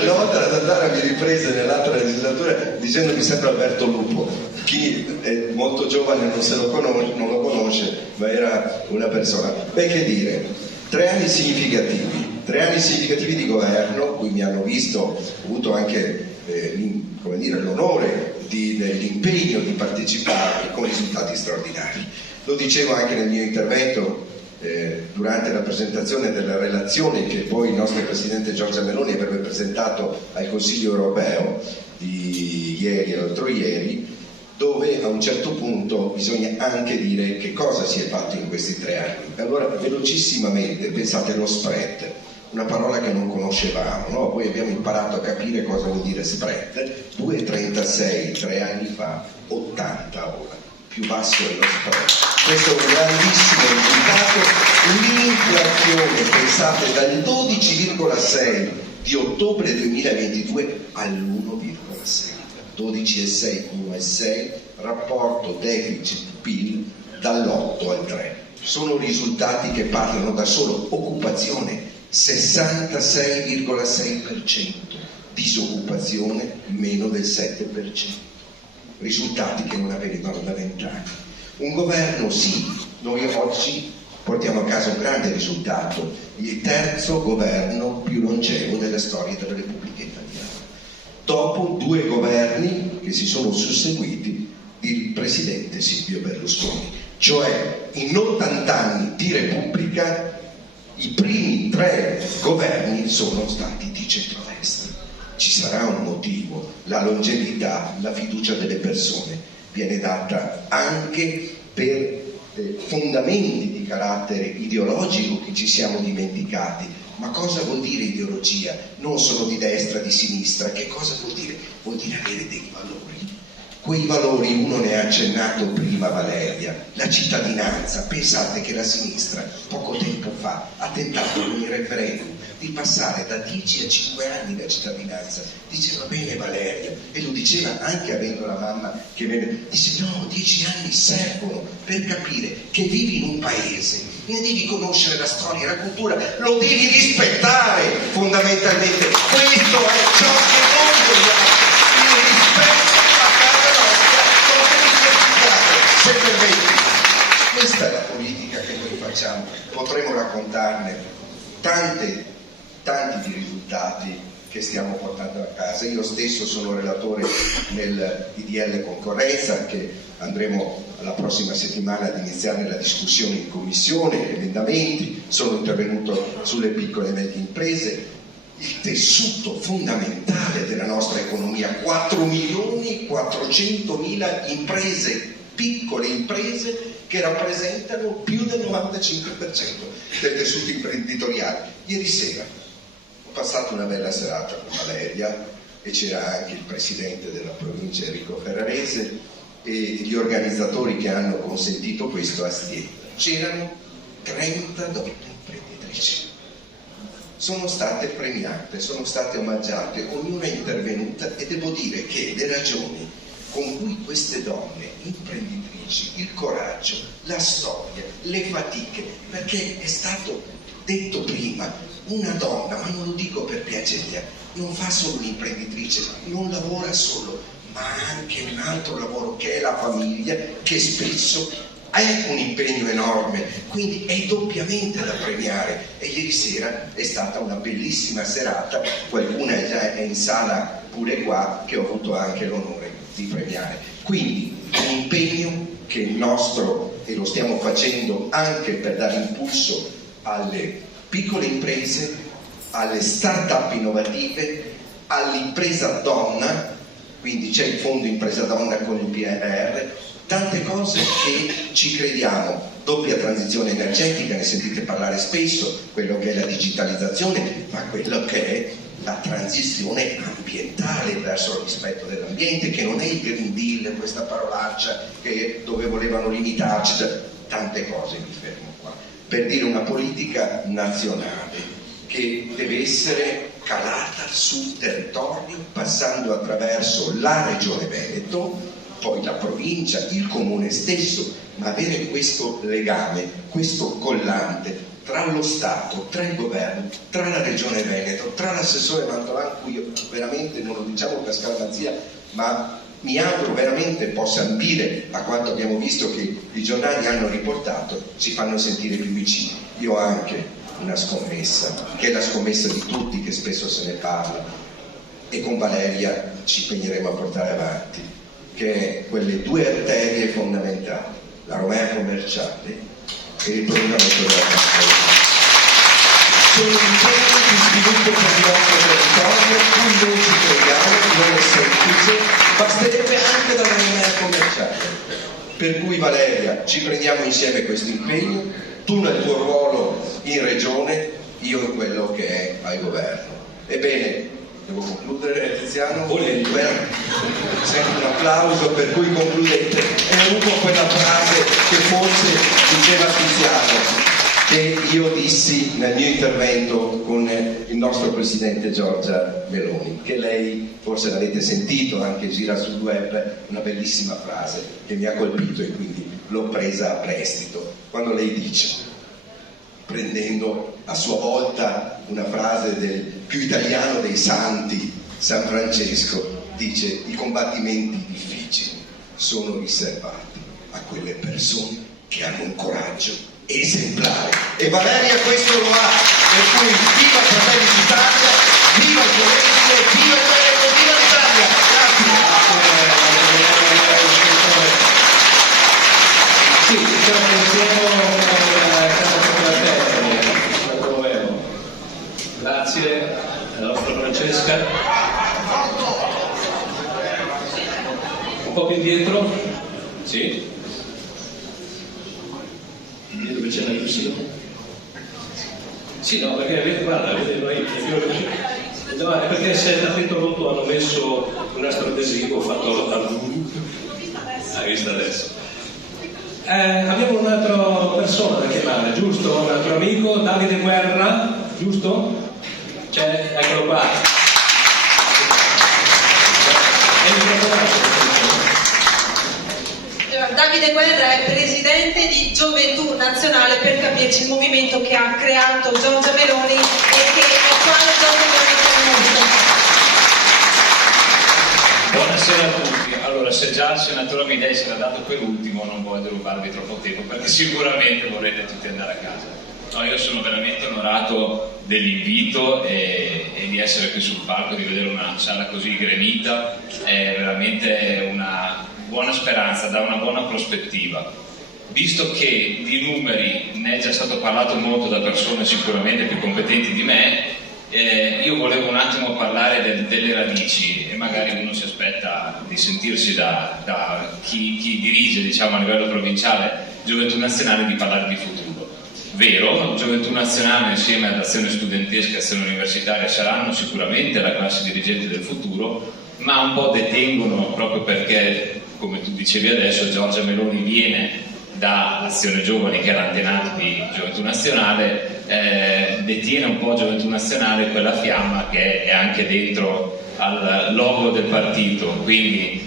Tandara mi riprese nell'altra legislatura dicendo mi sembra Alberto Lupo. Chi è molto giovane non lo conosce, ma era una persona. Beh, che dire, 3 anni significativi di governo, cui mi hanno visto, ho avuto anche l'onore dell'impegno di partecipare con risultati straordinari. Lo dicevo anche nel mio intervento durante la presentazione della relazione che poi il nostro Presidente Giorgia Meloni avrebbe presentato al Consiglio europeo di ieri e l'altro ieri, dove a un certo punto bisogna anche dire che cosa si è fatto in questi 3 anni. Allora, velocissimamente, pensate allo spread, una parola che non conoscevamo, no? Poi abbiamo imparato a capire cosa vuol dire spread. 2,36 3 anni fa, 80 ora, più basso è lo spread. Questo è un grandissimo risultato. L'inflazione, pensate, dal 12,6 di ottobre 2022 all'1,6. 12,6, 1,6, rapporto deficit-PIL dall'8 al 3. Sono risultati che parlano da solo. Occupazione 66,6%, disoccupazione meno del 7%. Risultati che non avevano da 20 anni. Un governo, sì, noi oggi portiamo a casa un grande risultato, il 3° governo più longevo della storia della Repubblica Italiana. Dopo 2 governi che si sono susseguiti del presidente Silvio Berlusconi, cioè in 80 anni di Repubblica i primi 3 governi sono stati di centrodestra. Ci sarà un motivo, la longevità, la fiducia delle persone viene data anche per fondamenti di carattere ideologico che ci siamo dimenticati. Ma cosa vuol dire ideologia? Non solo di destra, di sinistra. Che cosa vuol dire? Vuol dire avere dei valori. Quei valori uno ne ha accennato prima Valeria, la cittadinanza. Pensate che la sinistra poco tempo fa ha tentato con il referendum di passare da 10 a 5 anni la cittadinanza. Diceva bene Valeria, e lo diceva anche avendo la mamma che dice no, 10 anni servono per capire che vivi in un paese, ne devi conoscere la storia, la cultura, lo devi rispettare fondamentalmente. Questo è ciò che noi vogliamo, il rispetto a casa nostra, se permetti. Questa è la politica che noi facciamo. Potremmo raccontarne tanti di risultati che stiamo portando a casa. Io stesso sono relatore nel DDL concorrenza, che andremo la prossima settimana ad iniziare la discussione in commissione, emendamenti, sono intervenuto sulle piccole e medie imprese, il tessuto fondamentale della nostra economia, 4.400.000 imprese, piccole imprese che rappresentano più del 95% del tessuto imprenditoriale. Ieri sera ho passato una bella serata con Valeria e c'era anche il presidente della provincia Enrico Ferrarese e gli organizzatori che hanno consentito questo a Stietta. C'erano 30 donne imprenditrici. Sono state premiate, sono state omaggiate, ognuna è intervenuta, e devo dire che le ragioni con cui queste donne imprenditrici, il coraggio, la storia, le fatiche, perché è stato detto prima, una donna, ma non lo dico per piaceria, non fa solo un'imprenditrice, non lavora solo, ma anche un altro lavoro che è la famiglia, che spesso è un impegno enorme, quindi è doppiamente da premiare. E ieri sera è stata una bellissima serata, qualcuna è in sala pure qua, che ho avuto anche l'onore di premiare. Quindi un impegno che è il nostro, e lo stiamo facendo anche per dare impulso alle piccole imprese, alle start-up innovative, all'impresa donna, quindi c'è il fondo impresa donna con il PNRR, tante cose che ci crediamo. Doppia transizione energetica, ne sentite parlare spesso, quello che è la digitalizzazione, ma quello che è la transizione ambientale verso il rispetto dell'ambiente, che non è il Green Deal, questa parolaccia dove volevano limitarci, tante cose, mi fermo qua, per dire una politica nazionale che deve essere calata sul territorio, passando attraverso la Regione Veneto, poi la provincia, il comune stesso, ma avere questo legame, questo collante tra lo Stato, tra il governo, tra la Regione Veneto, tra l'assessore Mantolan, cui io veramente non lo diciamo per scaramanzia, ma mi auguro veramente possa ambire a quanto abbiamo visto che i giornali hanno riportato, ci fanno sentire più vicini. Io ho anche una scommessa, che è la scommessa di tutti, che spesso se ne parla, e con Valeria ci impegneremo a portare avanti, che è quelle due arterie fondamentali, la Romea commerciale e il prolungamento della trasferenza. Sono impegni di sviluppo per il nostro territorio, cui noi ci crediamo, non è semplice, basterebbe anche dalla Romea commerciale. Per cui Valeria, ci prendiamo insieme questo impegno, tu nel tuo ruolo in regione, io in quello che è al governo. Ebbene, devo concludere, Tiziano? Sento un applauso, per cui concludete. È un po' quella frase che forse diceva Tiziano, che io dissi nel mio intervento con il nostro presidente Giorgia Meloni, che lei forse l'avete sentito, anche gira sul web, una bellissima frase che mi ha colpito e quindi l'ho presa a prestito, quando lei dice, prendendo a sua volta una frase del più italiano dei santi, San Francesco, dice: i combattimenti difficili sono riservati a quelle persone che hanno un coraggio esemplare, e Valeria questo lo ha, per cui viva Fratelli d'Italia, viva il Governo, viva il Veneto, viva l'Italia. Sì, diciamo che siamo grazie alla nostra Francesca. Un po' più indietro. Sì. Dove c'è la Lucia? Sì, no, perché guarda, no, perché se da Titolotto hanno messo un nastro adesivo fatto hai visto adesso? Abbiamo un'altra persona da chiamare, giusto? Un altro amico, Davide Guerra, giusto? C'è, eccolo qua. Davide Guerra è presidente di Gioventù Nazionale, per capirci, il movimento che ha creato Giorgia Meloni e al quale Giorgia Meloni è venuta. Buonasera a tutti. Allora, se già il senatore Amidei si era dato per ultimo, non voglio rubarvi troppo tempo, perché sicuramente vorrete tutti andare a casa. No, io sono veramente onorato dell'invito e di essere qui sul palco, di vedere una sala così gremita, è veramente una buona speranza, dà una buona prospettiva. Visto che di numeri ne è già stato parlato molto da persone sicuramente più competenti di me, io volevo un attimo parlare delle radici, e magari uno si aspetta di sentirsi da chi dirige, diciamo, a livello provinciale Gioventù Nazionale, di parlare di futuro. Vero, Gioventù Nazionale insieme ad Azione Studentesca e Azione Universitaria saranno sicuramente la classe dirigente del futuro, ma un po' detengono, proprio perché, come tu dicevi adesso, Giorgia Meloni viene da Azione Giovani, che è l'antenato di Gioventù Nazionale, detiene un po' Gioventù Nazionale quella fiamma che è anche dentro al logo del partito, quindi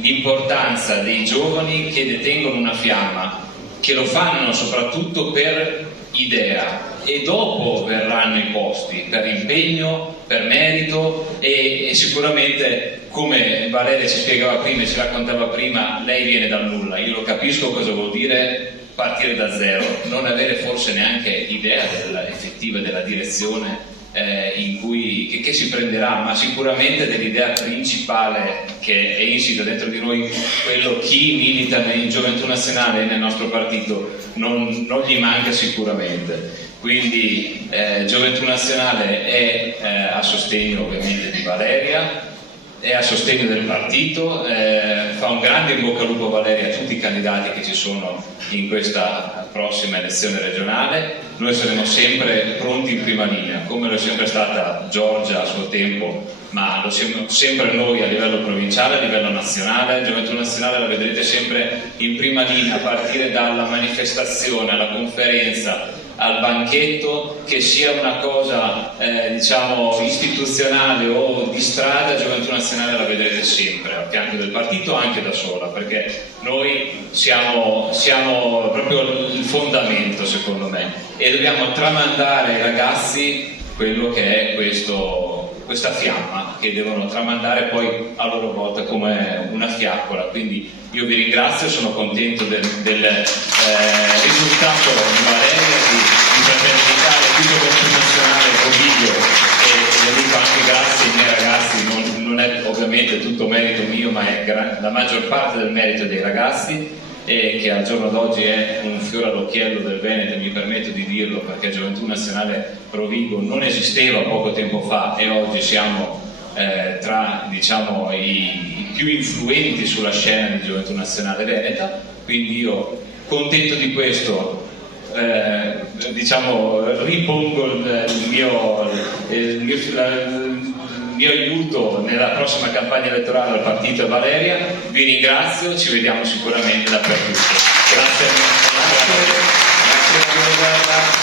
l'importanza dei giovani che detengono una fiamma, che lo fanno soprattutto per idea, e dopo verranno i posti per impegno, per merito e sicuramente, come Valeria ci spiegava prima e ci raccontava prima, lei viene dal nulla. Io lo capisco cosa vuol dire partire da zero, non avere forse neanche idea effettiva della direzione che si prenderà, ma sicuramente dell'idea principale che è insita dentro di noi. Quello, chi milita in Gioventù Nazionale e nel nostro partito non gli manca sicuramente. Quindi Gioventù Nazionale è a sostegno ovviamente di Valeria, è a sostegno del partito, fa un grande in bocca al lupo a Valeria, a tutti i candidati che ci sono in questa prossima elezione regionale. Noi saremo sempre pronti in prima linea, come lo è sempre stata Giorgia a suo tempo, ma lo siamo sempre noi a livello provinciale, a livello nazionale. Gioventù Nazionale la vedrete sempre in prima linea, a partire dalla manifestazione, alla conferenza, al banchetto, che sia una cosa diciamo istituzionale o di strada, Gioventù Nazionale la vedrete sempre a fianco del partito, anche da sola, perché noi siamo proprio il fondamento, secondo me, e dobbiamo tramandare ai ragazzi quello che è questa fiamma che devono tramandare poi a loro volta come una fiaccola. Quindi io vi ringrazio, sono contento del risultato di Valeria, di Fratelli d'Italia, di Gioventù Nazionale, Ovidio, e lo dico anche grazie ai miei ragazzi, non è ovviamente tutto merito mio, ma è la maggior parte del merito dei ragazzi, e che al giorno d'oggi è un fiore all'occhiello del Veneto, mi permetto di dirlo, perché Gioventù Nazionale Rovigo non esisteva poco tempo fa e oggi siamo tra diciamo i più influenti sulla scena di Gioventù Nazionale Veneta. Quindi io, contento di questo, diciamo ripongo il mio aiuto nella prossima campagna elettorale al partito Valeria. Vi ringrazio, ci vediamo sicuramente dappertutto. Grazie a tutti.